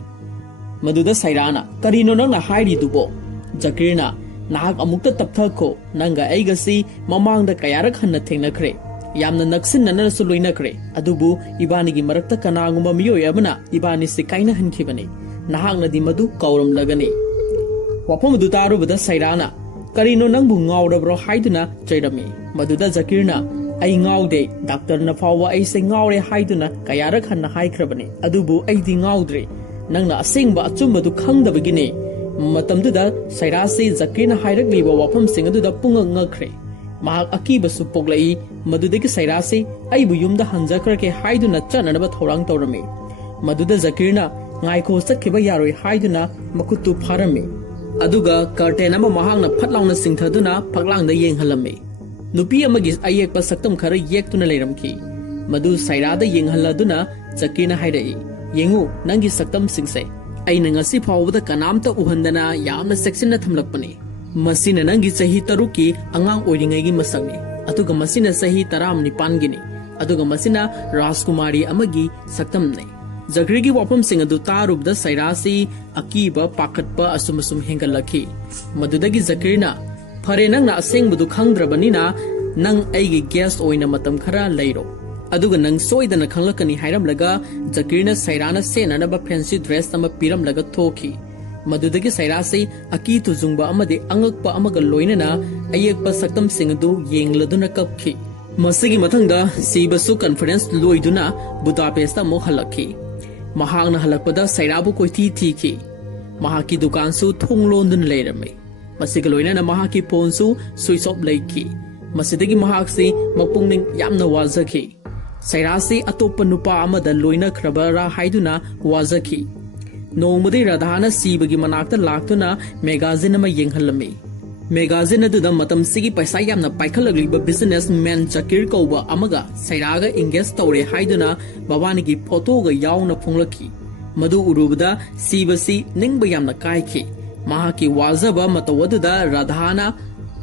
ꯃꯗꯨꯗ ꯁꯩꯔꯥꯅ "ꯀꯔꯤꯅꯣ ꯅꯪꯅ ꯍꯥꯏꯔꯤꯗꯨꯕꯣ?" ꯖꯀꯤꯔꯅ "ꯅꯍꯥꯛ ꯑꯃꯨꯛꯇ ꯇꯞꯊꯈꯣ, ꯅꯪꯒ ꯑꯩꯒꯁꯤ ꯃꯃꯥꯡꯗ ꯀꯌꯥꯔꯛ ꯍꯟꯅ ꯊꯦꯡꯅꯈ꯭ꯔꯦ, ꯌꯥꯝꯅ ꯅꯛꯁꯤꯟꯅꯅꯁꯨ ꯂꯣꯏꯅꯈ꯭ꯔꯦ, ꯑꯗꯨꯕꯨ ꯏꯕꯥꯅꯤꯒꯤ ꯃꯔꯛꯇ ꯀꯅꯥꯒꯨꯝꯕ ꯃꯤꯑꯣꯏ ꯑꯃꯅ ꯏꯕꯥꯅꯤꯁꯤ ꯀꯥꯏꯅꯍꯟꯈꯤꯕꯅꯤ, ꯅꯍꯥꯛꯅꯗꯤ ꯃꯗꯨ ꯀꯥꯎꯔꯝꯂꯒꯅꯤ." ꯋꯥꯐꯝ ꯑꯗꯨ ꯇꯥꯔꯨꯕꯗ ꯁꯩꯔꯥꯅ "ꯀꯔꯤꯅꯣ ꯅꯪꯕꯨ ꯉꯥꯎꯔꯕ꯭ꯔꯣ?" ꯍꯥꯏꯗꯨꯅ ꯆꯩꯔꯝꯃꯤ꯫ ꯃꯗꯨꯗ ꯖꯀꯤꯔꯅ "ꯑꯩ ꯉꯥꯎꯗꯦ, ꯗꯥꯛꯇꯔꯅ ꯐꯥꯎꯕ ꯑꯩꯁꯦ ꯉꯥꯎꯔꯦ ꯍꯥꯏꯗꯨꯅ ꯀꯌꯥꯔꯛ ꯍꯟꯅ ꯍꯥꯏꯈ꯭ꯔꯕꯅꯤ, ꯑꯗꯨꯕꯨ ꯑꯩꯗꯤ ꯉꯥꯎꯗ꯭ꯔꯦ, ꯅꯪꯅ ꯑꯁꯦꯡꯕ ꯑꯆꯨꯝꯕꯗꯨ ꯈꯪꯗꯕꯒꯤꯅꯤ." ꯃꯇꯝꯗꯨꯗ ꯁꯩꯔꯥꯁꯤ ꯖꯀꯤꯔꯅ ꯍꯥꯏꯔꯛꯂꯤꯕ ꯋꯥꯐꯝꯁꯤꯡ ꯑꯗꯨꯗ ꯄꯨꯡꯉꯛ ꯉꯛꯈ꯭ꯔꯦ꯫ ꯃꯍꯥꯛ ꯑꯀꯤꯕꯁꯨ ꯄꯣꯛꯂꯛꯏ꯫ ꯃꯗꯨꯗꯒꯤ ꯁꯩꯔꯥꯁꯤ "ꯑꯩꯕꯨ ꯌꯨꯝꯗ ꯍꯟꯖꯈ꯭ꯔꯒꯦ" ꯍꯥꯏꯗꯨꯅ ꯆꯠꯅꯅꯕ ꯊꯧꯔꯥꯡ ꯇꯧꯔꯝꯃꯤ꯫ ꯃꯗꯨꯗ ꯖꯀꯤꯔꯅ "ꯉꯥꯏꯈꯣ, ꯆꯠꯈꯤꯕ ꯌꯥꯔꯣꯏ" ꯍꯥꯏꯗꯨꯅ ꯃꯈꯨꯠꯇꯨ ꯐꯥꯔꯝꯃꯤ꯫ ꯑꯗꯨꯒ ꯀꯔꯇꯦꯟ ꯑꯃ ꯃꯍꯥꯛꯅ ꯐꯠ ꯂꯥꯎꯅ ꯆꯤꯡꯊꯗꯨꯅ ꯐꯛꯂꯥꯡꯗ ꯌꯦꯡꯍꯜꯂꯝꯃꯤ꯫ ꯅꯨꯄꯤ ꯑꯃꯒꯤ ꯑꯌꯦꯛꯄ ꯁꯛꯇꯝ ꯈꯔ ꯌꯦꯛꯇꯨꯅ ꯂꯩꯔꯝꯈꯤ꯫ ꯃꯗꯨ ꯁꯩꯔꯥꯗ ꯌꯦꯡꯍꯜꯂꯗꯨꯅ ꯖꯀꯤꯔꯅ ꯍꯥꯏꯔꯛꯏ, "ꯌꯦꯡꯉꯨ, ꯅꯪꯒꯤ ꯁꯛꯇꯝꯁꯤꯡꯁꯦ ꯑꯩꯅ ꯉꯁꯤ ꯐꯥꯎꯕꯗ ꯀꯅꯥꯝꯇ ꯎꯍꯟꯗꯅ ꯌꯥꯝꯅ ꯆꯦꯛꯁꯤꯟꯅ ꯊꯝꯂꯛꯄꯅꯤ꯫ ꯃꯁꯤꯅ ꯅꯪꯒꯤ ꯆꯍꯤ 6ꯀꯤ ꯑꯉꯥꯡ ꯑꯣꯏꯔꯤꯉꯩꯒꯤ ꯃꯁꯛꯅꯤ, ꯑꯗꯨꯒ ꯃꯁꯤꯅ ꯆꯍꯤ 19ꯒꯤꯅꯤ, ꯑꯗꯨꯒ ꯃꯁꯤꯅ ꯔꯥꯖꯀꯨꯃꯥꯔꯤ ꯑꯃꯒꯤ ꯁꯛꯇꯝꯅꯤ." ꯖꯀꯤꯔꯒꯤ ꯋꯥꯐꯝꯁꯤꯡ ꯑꯗꯨ ꯇꯥꯔꯨꯕꯗ ꯁꯩꯔꯥꯁꯤ ꯑꯀꯤꯕ, ꯄꯥꯈꯠꯄ ꯑꯁꯨꯝ ꯍꯦꯟꯒꯠꯂꯛꯈꯤ꯫ ꯃꯗꯨꯗꯒꯤ ꯖꯀꯤꯔꯅ "ꯐꯔꯦ, ꯅꯪꯅ ꯑꯁꯦꯡꯕꯗꯨ ꯈꯪꯗ꯭ꯔꯕꯅꯤꯅ ꯅꯪ ꯑꯩꯒꯤ ꯒꯦꯁ ꯑꯣꯏꯅ ꯃꯇꯝ ꯈꯔ ꯂꯩꯔꯣ, ꯑꯗꯨꯒ ꯅꯪ ꯁꯣꯏꯗꯅ ꯈꯪꯂꯛꯀꯅꯤ" ꯍꯥꯏꯔꯝꯂꯒ ꯖꯀꯤꯔꯅ ꯁꯩꯔꯥꯅ ꯁꯦꯠꯅꯅꯕ ꯐꯦꯟꯁꯤ ꯗ꯭ꯔꯦꯁ ꯑꯃ ꯄꯤꯔꯝꯂꯒ ꯊꯣꯛꯈꯤ꯫ ꯃꯗꯨꯗꯒꯤ ꯁꯩꯔꯥꯁꯤ ꯑꯀꯤ ꯇꯨꯖꯨꯡꯕ ꯑꯃꯗꯤ ꯑꯉꯛꯄ ꯑꯃꯒ ꯂꯣꯏꯅꯅ ꯑꯌꯦꯛꯄ ꯁꯛꯇꯝꯁꯤꯡ ꯑꯗꯨ ꯌꯦꯡꯂꯗꯨꯅ ꯀꯞꯈꯤ꯫ ꯃꯁꯤꯒꯤ ꯃꯊꯪꯗ ꯁꯤꯕꯁꯨ ꯀꯟꯐꯔꯦꯟꯁ ꯂꯣꯏꯗꯨꯅ ꯕꯨꯗꯥꯄꯦꯁꯇ ꯑꯃꯨꯛ ꯍꯜꯂꯛꯈꯤ꯫ ꯃꯍꯥꯛꯅ ꯍꯜꯂꯛꯄꯗ ꯁꯩꯔꯥꯕꯨ ꯀꯣꯏꯊꯤ ꯊꯤꯈꯤ꯫ ꯃꯍꯥꯛꯀꯤ ꯗꯨꯀꯥꯟꯁꯨ ꯊꯣꯡ ꯂꯣꯟꯗꯨꯅ ꯂꯩꯔꯝꯃꯤ꯫ ꯃꯁꯤꯒ ꯂꯣꯏꯅꯅ ꯃꯍꯥꯛꯀꯤ ꯐꯣꯟꯁꯨ ꯁ꯭ꯋꯤꯆ ꯑꯣꯐ ꯂꯩꯈꯤ꯫ ꯃꯁꯤꯗꯒꯤ ꯃꯍꯥꯛꯁꯤ ꯃꯄꯨꯛꯅꯤꯡ ꯌꯥꯝꯅ ꯋꯥꯖꯈꯤ꯫ ꯁꯩꯔꯥꯁꯤ ꯑꯇꯣꯞꯄ ꯅꯨꯄꯥ ꯑꯃꯗ ꯂꯣꯏꯅꯈ꯭ꯔꯕꯔꯥ ꯍꯥꯏꯗꯨꯅ ꯋꯥꯖꯈꯤ꯫ ꯅꯣꯡꯃꯗꯤ ꯔꯥꯙꯥꯅ ꯁꯤꯕꯒꯤ ꯃꯅꯥꯛꯇ ꯂꯥꯛꯇꯨꯅ ꯃꯦꯒꯥꯖꯤꯟ ꯑꯃ ꯌꯦꯡꯍꯜꯂꯝꯃꯤ꯫ ꯃꯦꯒꯥꯖꯤꯟ ꯑꯗꯨꯗ ꯃꯇꯝꯁꯤꯒꯤ ꯄꯩꯁꯥ ꯌꯥꯝꯅ ꯄꯥꯏꯈꯠꯂꯛꯂꯤꯕ ꯕꯤꯖꯤꯅꯦꯁ ꯃꯦꯟ ꯖꯀꯤꯔ ꯀꯧꯕ ꯑꯃꯒ ꯁꯩꯔꯥꯒ ꯏꯡꯒꯦꯖ ꯇꯧꯔꯦ ꯍꯥꯏꯗꯨꯅ ꯃꯕꯥꯅꯤꯒꯤ ꯐꯣꯇꯣꯒ ꯌꯥꯎꯅ ꯐꯣꯡꯂꯛꯈꯤ꯫ ꯃꯗꯨ ꯎꯔꯨꯕꯗ ꯁꯤꯕꯁꯤ ꯅꯤꯡꯕ ꯌꯥꯝꯅ ꯀꯥꯏꯈꯤ꯫ ꯃꯍꯥꯛꯀꯤ ꯋꯥꯖꯕ ꯃꯇꯧ ꯑꯗꯨꯗ ꯔꯥꯙꯥꯅ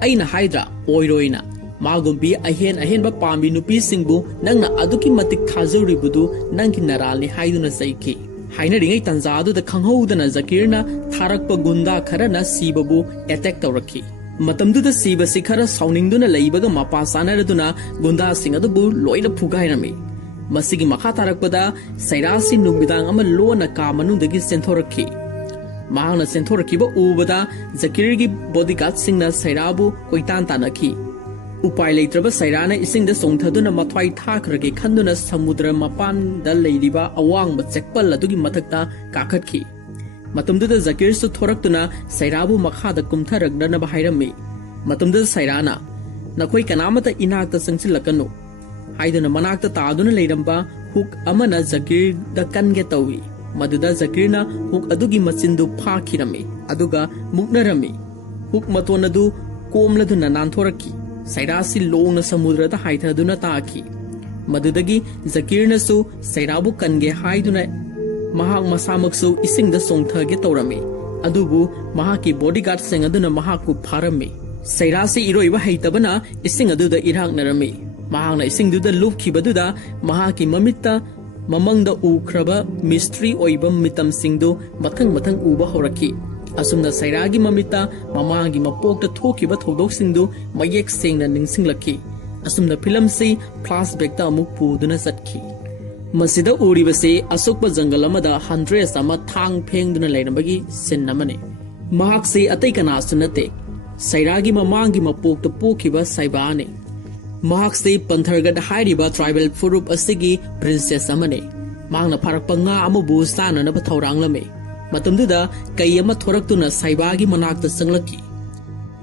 "ꯑꯩꯅ ꯍꯥꯏꯗ꯭ꯔꯥ ꯑꯣꯏꯔꯣꯏꯅ, ꯃꯥꯒꯨꯝꯕꯤ ꯑꯍꯦꯟꯕ ꯄꯥꯝꯕꯤ ꯅꯨꯄꯤꯁꯤꯡꯕꯨ ꯅꯪꯅ ꯑꯗꯨꯛꯀꯤ ꯃꯇꯤꯛ ꯊꯥꯖꯔꯤꯕꯗꯨ ꯅꯪꯒꯤ ꯅꯔꯥꯜꯅꯤ" ꯍꯥꯏꯗꯨꯅ ꯆꯩꯈꯤ꯫ ꯍꯥꯏꯅꯔꯤꯉꯩ ꯇꯟꯖꯥ ꯑꯗꯨꯗ ꯈꯪꯍꯧꯗꯅ ꯖꯀꯤꯔꯅ ꯊꯥꯔꯛꯄ ꯒꯨꯟꯗꯥ ꯈꯔꯅ ꯁꯤꯕꯕꯨ ꯑꯦꯇꯦꯛ ꯇꯧꯔꯛꯈꯤ꯫ ꯃꯇꯝꯗꯨꯗ ꯁꯤꯕꯁꯤ ꯈꯔ ꯁꯥꯎꯅꯤꯡꯗꯨꯅ ꯂꯩꯕꯒ ꯃꯄꯥ ꯆꯥꯅꯔꯗꯨꯅ ꯒꯨꯟꯗꯥꯁꯤꯡ ꯑꯗꯨꯕꯨ ꯂꯣꯏꯅ ꯐꯨꯒꯥꯏꯔꯝꯃꯤ꯫ ꯃꯁꯤꯒꯤ ꯃꯈꯥ ꯇꯥꯔꯛꯄꯗ ꯁꯩꯔꯥꯁꯤ ꯅꯨꯃꯤꯗꯥꯡ ꯑꯃ ꯂꯣꯟꯅ ꯀꯥ ꯃꯅꯨꯡꯗꯒꯤ ꯆꯦꯟꯊꯣꯔꯛꯈꯤ꯫ ꯃꯍꯥꯛꯅ ꯆꯦꯟꯊꯣꯔꯛꯈꯤꯕ ꯎꯕꯗ ꯖꯀꯤꯔꯒꯤ ꯕꯣꯗꯤꯒꯥꯔꯗꯁꯤꯡꯅ ꯁꯩꯔꯥꯕꯨ ꯀꯣꯏꯇꯥꯟ ꯇꯥꯟꯅꯈꯤ꯫ ꯎꯄꯥꯏ ꯂꯩꯇ꯭ꯔꯕ ꯁꯩꯔꯥꯅ ꯏꯁꯤꯡꯗ ꯆꯣꯡꯊꯗꯨꯅ ꯃꯊ꯭ꯋꯥꯏ ꯊꯥꯈ꯭ꯔꯒꯦ ꯈꯟꯗꯨꯅ ꯁꯃꯨꯗ꯭ꯔ ꯃꯄꯥꯟꯗ ꯂꯩꯔꯤꯕ ꯑꯋꯥꯡꯕ ꯆꯦꯛꯄꯜ ꯑꯗꯨꯒꯤ ꯃꯊꯛꯇ ꯀꯥꯈꯠꯈꯤ꯫ ꯃꯇꯝꯗꯨꯗ ꯖꯀꯤꯔꯁꯨ ꯊꯣꯔꯛꯇꯨꯅ ꯁꯩꯔꯥꯕꯨ ꯃꯈꯥꯗ ꯀꯨꯝꯊꯔꯛꯅꯕ ꯍꯥꯏꯔꯝꯃꯤ꯫ ꯃꯇꯝꯗꯨꯗ ꯁꯩꯔꯥꯅ "ꯅꯈꯣꯏ ꯀꯅꯥꯃꯠꯇ ꯏꯅꯥꯛꯇ ꯆꯪꯁꯤꯜꯂꯛꯀꯅꯨ" ꯍꯥꯏꯗꯨꯅ ꯃꯅꯥꯛꯇ ꯇꯥꯗꯨꯅ ꯂꯩꯔꯝꯕ ꯍꯨꯛ ꯑꯃꯅ ꯖꯀꯤꯔꯗ ꯀꯟꯒꯦ ꯇꯧꯏ꯫ ꯃꯗꯨꯗ ꯖꯀꯤꯔꯅ ꯍꯨꯛ ꯑꯗꯨꯒꯤ ꯃꯆꯤꯟꯗꯨ ꯐꯥꯈꯤꯔꯝꯃꯤ, ꯑꯗꯨꯒ ꯃꯨꯛꯅꯔꯝꯃꯤ꯫ ꯍꯨꯛ ꯃꯇꯣꯟ ꯑꯗꯨ ꯀꯣꯝꯂꯗꯨꯅ ꯅꯥꯟꯊꯣꯔꯛꯈꯤ꯫ ꯁꯩꯔꯥꯁꯤ ꯂꯣꯡꯅ ꯁꯃꯨꯗ꯭ꯔꯗ ꯍꯥꯏꯊꯗꯨꯅ ꯇꯥꯈꯤ꯫ ꯃꯗꯨꯗꯒꯤ ꯖꯀꯤꯔꯅꯁꯨ ꯁꯩꯔꯥꯕꯨ ꯀꯟꯒꯦ ꯍꯥꯏꯗꯨꯅ ꯃꯍꯥꯛ ꯃꯁꯥꯃꯛꯁꯨ ꯏꯁꯤꯡꯗ ꯆꯣꯡꯊꯒꯦ ꯇꯧꯔꯝꯃꯤ, ꯑꯗꯨꯕꯨ ꯃꯍꯥꯛꯀꯤ ꯕꯣꯗꯤꯒꯥꯔꯗꯁꯤꯡ ꯑꯗꯨꯅ ꯃꯍꯥꯛꯄꯨ ꯐꯥꯔꯝꯃꯤ꯫ ꯁꯩꯔꯥꯁꯤ ꯏꯔꯣꯏꯕ ꯍꯩꯇꯕꯅ ꯏꯁꯤꯡ ꯑꯗꯨꯗ ꯏꯔꯥꯛꯅꯔꯝꯃꯤ꯫ ꯃꯍꯥꯛꯅ ꯏꯁꯤꯡꯗꯨꯗ ꯂꯨꯞꯈꯤꯕꯗꯨꯗ ꯃꯍꯥꯛꯀꯤ ꯃꯃꯤꯠꯇ ꯃꯃꯪꯗ ꯎꯈ꯭ꯔꯕ ꯃꯤꯁꯇ꯭ꯔꯤ ꯑꯣꯏꯕ ꯃꯤꯇꯝꯁꯤꯡꯗꯨ ꯃꯊꯪ ꯎꯕ ꯍꯧꯔꯛꯈꯤ꯫ ꯑꯁꯨꯝꯅ ꯁꯩꯔꯥꯒꯤ ꯃꯃꯤꯠꯇ ꯃꯃꯥꯒꯤ ꯃꯄꯣꯛꯇ ꯊꯣꯛꯈꯤꯕ ꯊꯧꯗꯣꯛꯁꯤꯡꯗꯨ ꯃꯌꯦꯛ ꯁꯦꯡꯅ ꯅꯤꯡꯁꯤꯡꯂꯛꯈꯤ꯫ ꯑꯁꯨꯝꯅ ꯐꯤꯂꯝꯁꯤ ꯐ꯭ꯂꯥꯁꯕꯦꯛꯇ ꯑꯃꯨꯛ ꯄꯨꯗꯨꯅ ꯆꯠꯈꯤ꯫ ꯃꯁꯤꯗ ꯎꯔꯤꯕꯁꯤ ꯑꯁꯨꯛꯄ ꯖꯪꯒꯜ ꯑꯃꯗ ꯍꯟꯗ꯭ꯔꯦꯁ ꯑꯃ ꯊꯥꯡ ꯐꯦꯡꯗꯨꯅ ꯂꯩꯔꯝꯕꯒꯤ ꯁꯤꯟ ꯑꯃꯅꯤ꯫ ꯃꯍꯥꯛꯁꯤ ꯑꯇꯩ ꯀꯅꯥꯁꯨ ꯅꯠꯇꯦ, ꯁꯩꯔꯥꯒꯤ ꯃꯃꯥꯡꯒꯤ ꯃꯄꯣꯛꯇ ꯄꯣꯛꯈꯤꯕ ꯁꯥꯏꯕꯥꯅꯤ꯫ ꯃꯍꯥꯛꯁꯤ ꯄꯟꯊꯔꯒꯠ ꯍꯥꯏꯔꯤꯕ ꯇ꯭ꯔꯥꯏꯕꯦꯜ ꯐꯨꯔꯨꯞ ꯑꯁꯤꯒꯤ ꯄ꯭ꯔꯤꯟꯁꯦꯁ ꯑꯃꯅꯤ꯫ ꯃꯍꯥꯛꯅ ꯐꯥꯔꯛꯄ ꯉꯥ ꯑꯃꯕꯨ ꯆꯥꯅꯅꯕ ꯊꯧꯔꯥꯡꯂꯝꯃꯤ꯫ ꯃꯇꯝꯗꯨꯗ ꯀꯩ ꯑꯃ ꯊꯣꯔꯛꯇꯨꯅ ꯁꯥꯏꯕꯥꯒꯤ ꯃꯅꯥꯛꯇ ꯆꯪꯂꯛꯈꯤ꯫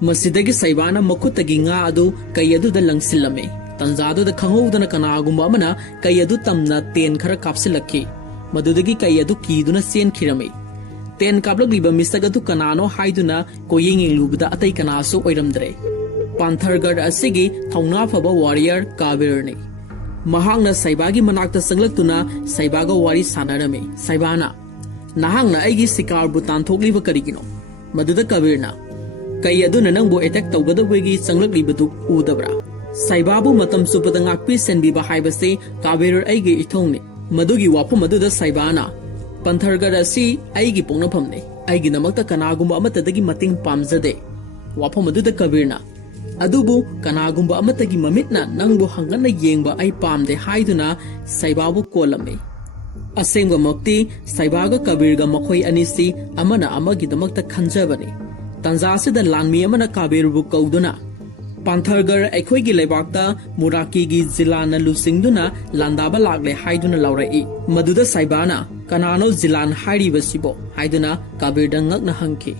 ꯃꯁꯤꯗꯒꯤ ꯁꯥꯏꯕꯥꯅ ꯃꯈꯨꯠꯇꯒꯤ ꯉꯥ ꯑꯗꯨ ꯀꯩ ꯑꯗꯨꯗ ꯂꯪꯁꯤꯜꯂꯝꯃꯤ꯫ ꯇꯟꯖꯥꯗꯨꯗ ꯈꯪꯍꯧꯗꯅ ꯀꯅꯥꯒꯨꯝꯕ ꯑꯃꯅ ꯀꯩ ꯑꯗꯨ ꯇꯝꯅ ꯇꯦꯟ ꯈꯔ ꯀꯥꯞꯁꯤꯜꯂꯛꯈꯤ꯫ मदुदगी कई अदु कीदुना चेनखिरमे तेन कापलक्लिबा मिसक अदु कनानो हाइदुना कोयेंग येंगलुबदा अतै कनासु ओइरमद्रे पांथरगढ़ असिगी थौना फबा वारियर काबीरने महांगना सैबागी मनाक्ता संगलक्तुना सैबागा वारी सानरमे सैबाना नहांगना अैगी सिकारबु तांथोक्लिबा करिगिनो मदुदा कबीरना कई अदुना नंगबु एटेक तौगदबगी संगलक्लिबदु उदबरा सैबाबु मतम सुपदा ngakpi senbiba haibase काबीर अैगी इथौने मदुगी वाफम मदुदा सैबाना पंथरगढ़ असि अैगी पोंगनफमने अैगी नमक्ता कनागुंबा अमतदगी मतिंग पामजदे वाफम मदुदा कबीरना अदुबु कनागुंबा अमतगी ममितना नंगबु हंगना येंगबा अै पामदे हाइदुना सैबाबु कोलमे असेंगबा मक्ति सैबागा कबीरगा मखोय अनिसि अमना अमगी दमक्ता खंजबने तंजासिदा लानमी अमना काबीरबु कौदुना पांथरगढ़ अखोयगी लेबाक्ता मुराकीगी जिलाना लुसिंगदुना लांदाबा लागले हाइदुना लौरई मदुदा सैबाना कनानो जिलान हाइरिबसिबो हाइदुना काबीरदा ngakna hangki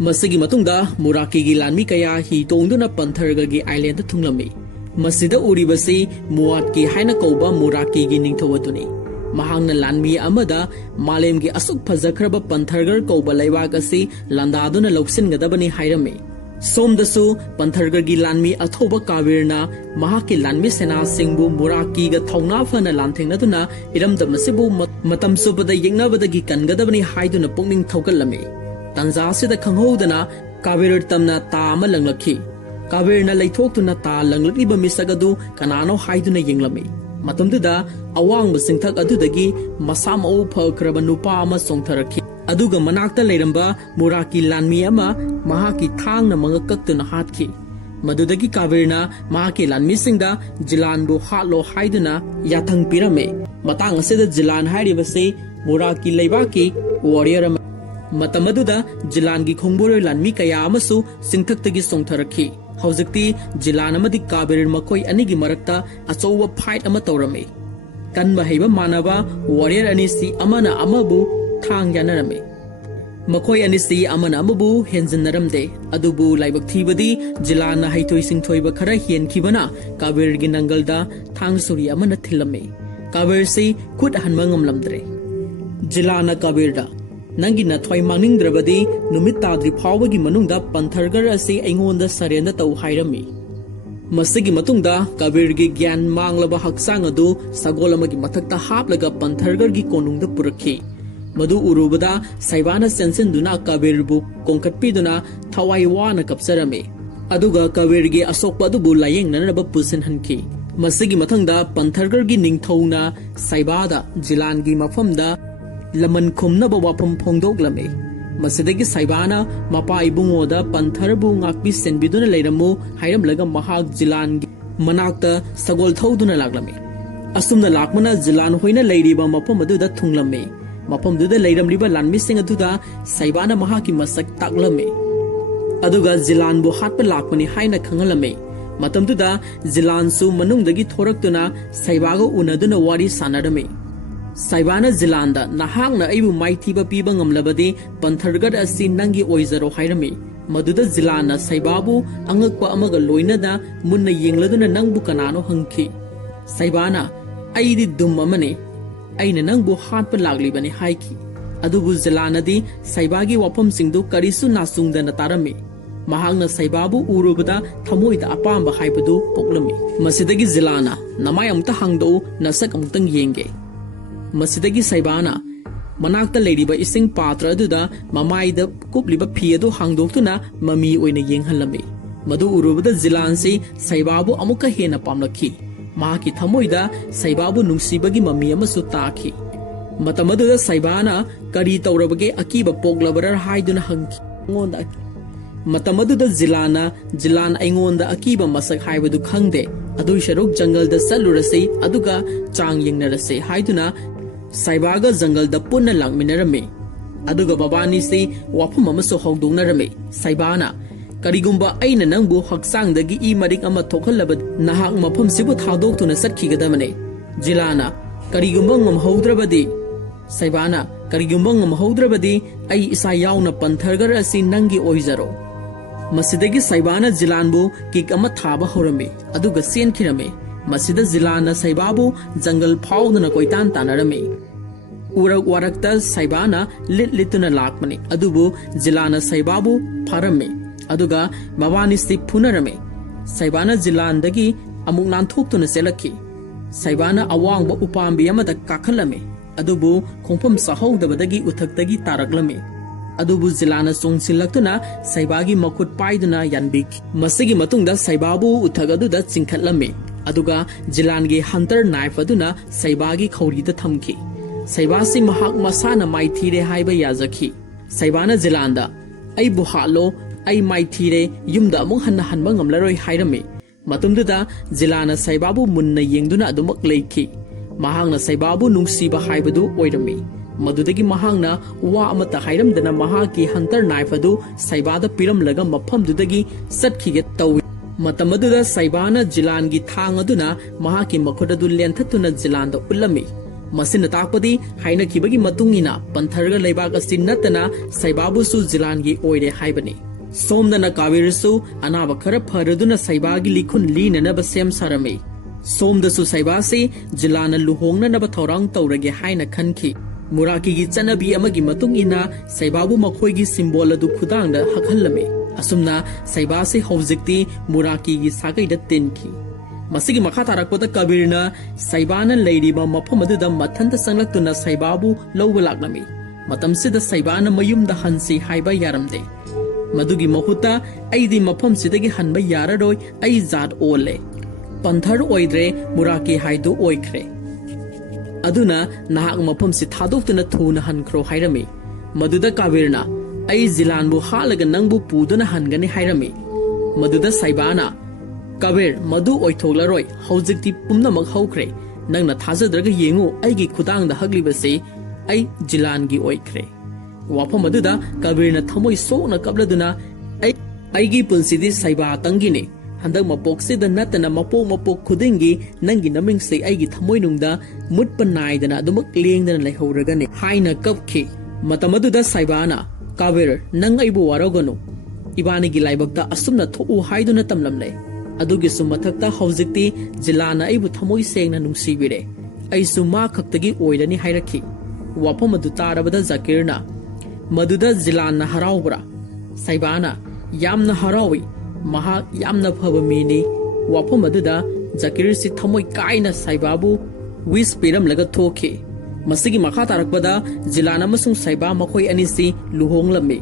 मसिगी मतुंगदा मुराकीगी लानमी कया हि तोंगदुना पंथरगढ़गी आइलैंड थुंगलमी मसिदा उरिबसि मुआतकी हाइना कौबा मुराकीगी निंगथौअदुनी महांगना लानमी अमदा मालेमगी असुक फजखरबा पंथरगढ़ कौबा लैबाक असि लांदादुना लौसिनगदबनी हाइरमे सोमदसु पंथरगढ़गी लानमी अथौबा काबीरना महाकी लानमी सेना सिंगबु मुराकीगा थौना फना लांथेंगनदुना इरमदमसिबु मतम सुबदा येंगनबदगी कनगदबनी हाइदुना पुंगनिंग थौगलमे तंजासिदा खंगहौदना काबीर तमना ता अमा लंगलखी काबीरना लैथोक्तुना ता लंगलक्लिबा मिसगदु कनानो हाइदुना येंगलमे मतमदुदा अवांग सिंथक अदुदगी मसामौ फखरबा नुपा अमा सोंथरखी अदुगा मनाक्ता लेरंबा मुराकी लानमी अमा महाकी थांगना मंगकक्तुना हातखी मदुदगी काबीरना महाकी लानमी सिंगदा जिलानबु हालो हाइदुना याथंग पिरमे मतांग असिदा जिलान हाइरिबसे मुराकी लैबाकी वारियर मतमदुदा जिलानगी खोंगबोर लानमी कया अमसु सिंथक्तगी सोंथरखी हौजक्ति जिलान अमदि काबीर मखोय अनिगी मरक्ता अचौवा फाइट अमा तौरमे कन्बा हैबा मानबा वारियर अनिसि अमना अमबु थांग यानरमे मखोय अनिसि अमना अमबु हेंजनरमदे अदुबु लाइबक थीबदी जिलान हैथोय सिंथोयबा खरा हेनखिबना काबीरगी नंगलदा थांग सुरी अमना थिलमे काबीर से खुद हनमा ngamlamdre जिलाना काबीरदा नंगी नथोय मांगनिंद्रबदी नुमित ताद्रि फावगी मनुंगदा पंथरगढ़ असे ऐंगोंदा सरेंदा तौ हाइरमी मसिगी मतुंगदा काबीरगी ज्ञान मांगलबा हक्सांग अदु सगोल अमगी मथक्ता हापलगा पंथरगढ़गी कोनुंगदा पुरखी मदु उरुबदा सैबाना सेंसिनदुना काबीरबु कोंकटपीदुना थवाई वाना कपसरमे अदुगा काबीरगी असोकपा अदुबु लायेंगननबा पुसिनहनखी मसिगी मथंगदा पंथरगढ़गी निंगथौना सैबादा जिलानगी मफमदा लमन खुमनबा वाफम फोंदोक्लमे मसिदगी सैबाना मपा इबुंगोदा पंथरबु ngakpi senbiduna leiramu हाइरमलगा महाग जिलानगी मनाक्ता सगोल थौदुना लागलमे असुमना लाकमना जिलान होइना लेरिबा मफम अदुदा थुंगलमे मफम दुदा लेरमलिबा लानमी सिंग अदुदा सैबाना महाकी मसक ताकलमे अदुगा जिलानबु हातपा लाकमनी हाइना खंगलमे मतमदुदा जिलानसु मनुंगदगी थोरक्तुना सैबागा उनदुना वारी सानरमे सैबाना जिलानदा नहांगना अइबु माइथीबा पीबा ngamlabadi पंथरगढ़ असि नंगी ओइजरो हाइरमे मदुदा जिलाना सैबाबु अंगकपा अमगा लोइनदा मुन्ना येंगलदुना नंगबु कनानो हंखी सैबाना अइदि दुम अमने अइना नंगबु हातपा लागलिबने हाइखी अदुबु जिलानदी सैबागी वाफम सिंगदु करिसु नासुंगदना तारमे महांगना सैबाबु उरुबदा थमोइदा अपांबा हाइबदु पोक्लमे मसिदगी जिलाना नमाय अमता हंगदो नसक अमतंग येंगे मसिदगी सैबाना मनाक्ता लेरिबा इसिंग पात्र अदुदा ममाइदा कुपलिबा फी अदु हांगदोक्तुना ममी ओइना येंगहलमे मदु उरुबदा जिलानसे सैबाबु अमुका हेना पामलखी माकी थमोइदा सैबाबु नुंगसिबगी ममी अमसु ताखी मतमदुदा सैबाना करी तौरबगे अकीबा पोक्लबरर हाइदुना हंखी ngोंदा मतमदुदा जिलान ऐंगोंदा अकीबा मसक हाइबदु खंगदे अदु शरुक जंगलदा सलुरसे अदुगा चांग येंगनरसे हाइदुना सैबागा जंगलदा पुन्ना लांगमिनरमे अदुगा बाबानी से वाफम अमसु हौदोंनरमे सैबाना करिगुंबा अइना नंगबु हक्सांगदगी ई मरिक अमा थोखलब नहाक मफम सिबु थादोक्तुना सटखिगदमने जिलाना करिगुंबा ngamhौद्रबदी सैबाना करिगुंबा ngamhौद्रबदी अइ इसा याउना पंथरगढ़ असि नंगी ओइजरो मसिदगी सैबाना जिलानबु किक अमा थाबा हौरमे अदुगा सेनखिरमे मसिदा जिलाना सैबाबु जंगल फाउदना कोइतान तानरमे उरक वारकता सैबाना लिट लिटुना लाकमने अदुबु जिलाना सैबाबु फारमे अदुगा मवानिस्ति फुनरमे सैबाना जिलांदगी अमुक नांथोक्तुना सेलखी सैबाना अवांगबा उपांबी अमदा काखलमे अदुबु खोंफम सहोदबदगी उथक्तगी तारकलमे अदुबु जिलाना सोंसिलक्तुना सैबागी मखुट पाइदुना यानबिक मसिगी मतुंगदा सैबाबु उथक अदुदा चिंखटलमे अदुगा जिलानगी हंटर नाइफ अदुना सैबागी खौरीदा थमखी सैबासी महाक मसाना माइथीरे हाइबा याजखी सैबाना जिलांदा आई बुहालो आई माइथीरे युमदा अमुक हन्ना हनबा ngamlaroi हाइरमे मतुंगदा जिलाना सैबाबु मुन्ना येंगदुना अदुमक लेखी महांगना सैबाबु नुंगसीबा हाइबदु ओइरमे मदुदगी महांगना वा अमता हाइरमदना महाकी हंटर नाइफ अदु सैबादा पिरमलगा मफमदुदगी सटखिगे तौइ मतमदुदा सैबाना जिलानगी थांग अदुना महाकी मखुददु लेंथतुना जिलानदा उल्लमी मसिन ताकपदी हाइनखिबगी मतुंगिना पंथरगा लेबाक असि नतना सैबाबुसु जिलानगी ओइरे हाइबनी सोमदना कावेरसु अनाबा खर फरदुना सैबागी लिखुन लीननबा सेम सारमे सोमदसु सैबासी जिलाना लुहोंगननबा थौरांग तौरगे हाइना खनखि मुराकीगी चनबी अमगी मतुंगिना सैबाबु मखोइगी सिंबल अदु खुदांगदा हखलमे असुमना सैबासी हौजिक्ति मुराकीगी सागैदा तेनखि मसिगी मखा तारकपदा कबीरना सैबाना लेरिबा मफम अदुदा मथंत संगलक्तुना सैबाबु लौबा लाक्लमी मतमसिदा सैबाना मयुमदा हंसी हाइबा यारमदे मदुगी महुता ऐदी मफम सिदगी हनबा याररोय ऐ जात ओले पंथर ओइद्रे मुराकी हाइदु ओइख्रे अदुना नाहक मफम सि थादोक्तुना थुना हनख्रो हाइरमी मदुदा काबीरना ऐ जिलानबु हालगा नंगबु पुदुना हनगनि हाइरमी मदुदा सैबाना काबीर मदु ओइथोगलारोय हौजिक्ति पुमनमक हौख्रे नंगना थाजद्रगा येंगु ऐगी खुदांगदा हगलिबसे ऐ जिलानगी ओइख्रे वाफम अदुदा काबीरना थमोय सोकना कबलदुना ऐगी पुंसिदि सैबा तंगिने हंदक मपोक्सिदा नतना मपोक खुदिंगी नंगी नमिंगसे ऐगी थमोयनुंगदा मुटपा नाइदना अदुमक लेंगदना लेहौरगने हाइना कपखि मतमदुदा सैबाना काबीर नंग ऐबु वारगनु इबानिगी लाइबक्ता असुमना थोउ हाइदुना तमलमले अदुगी सुमथक्ता हौजिक्ति जिलाना ऐबु थमोय सेंगना नुंसीबिरे ऐसु मा खक्तगी ओइरनी हाइरखि वाफम अदु तारबदा जाकिरना मदुदा जिलाना हराउबरा सैबाना यामना हराउई महा यामना फब मीनी वाफम अदुदा जाकिरसि थमोय काइना सैबाबु विस पिरम लगा थोखे मसिगी मखा तारकपदा जिलाना मसुंग सैबा मखोय अनिसि लुहोंगलमे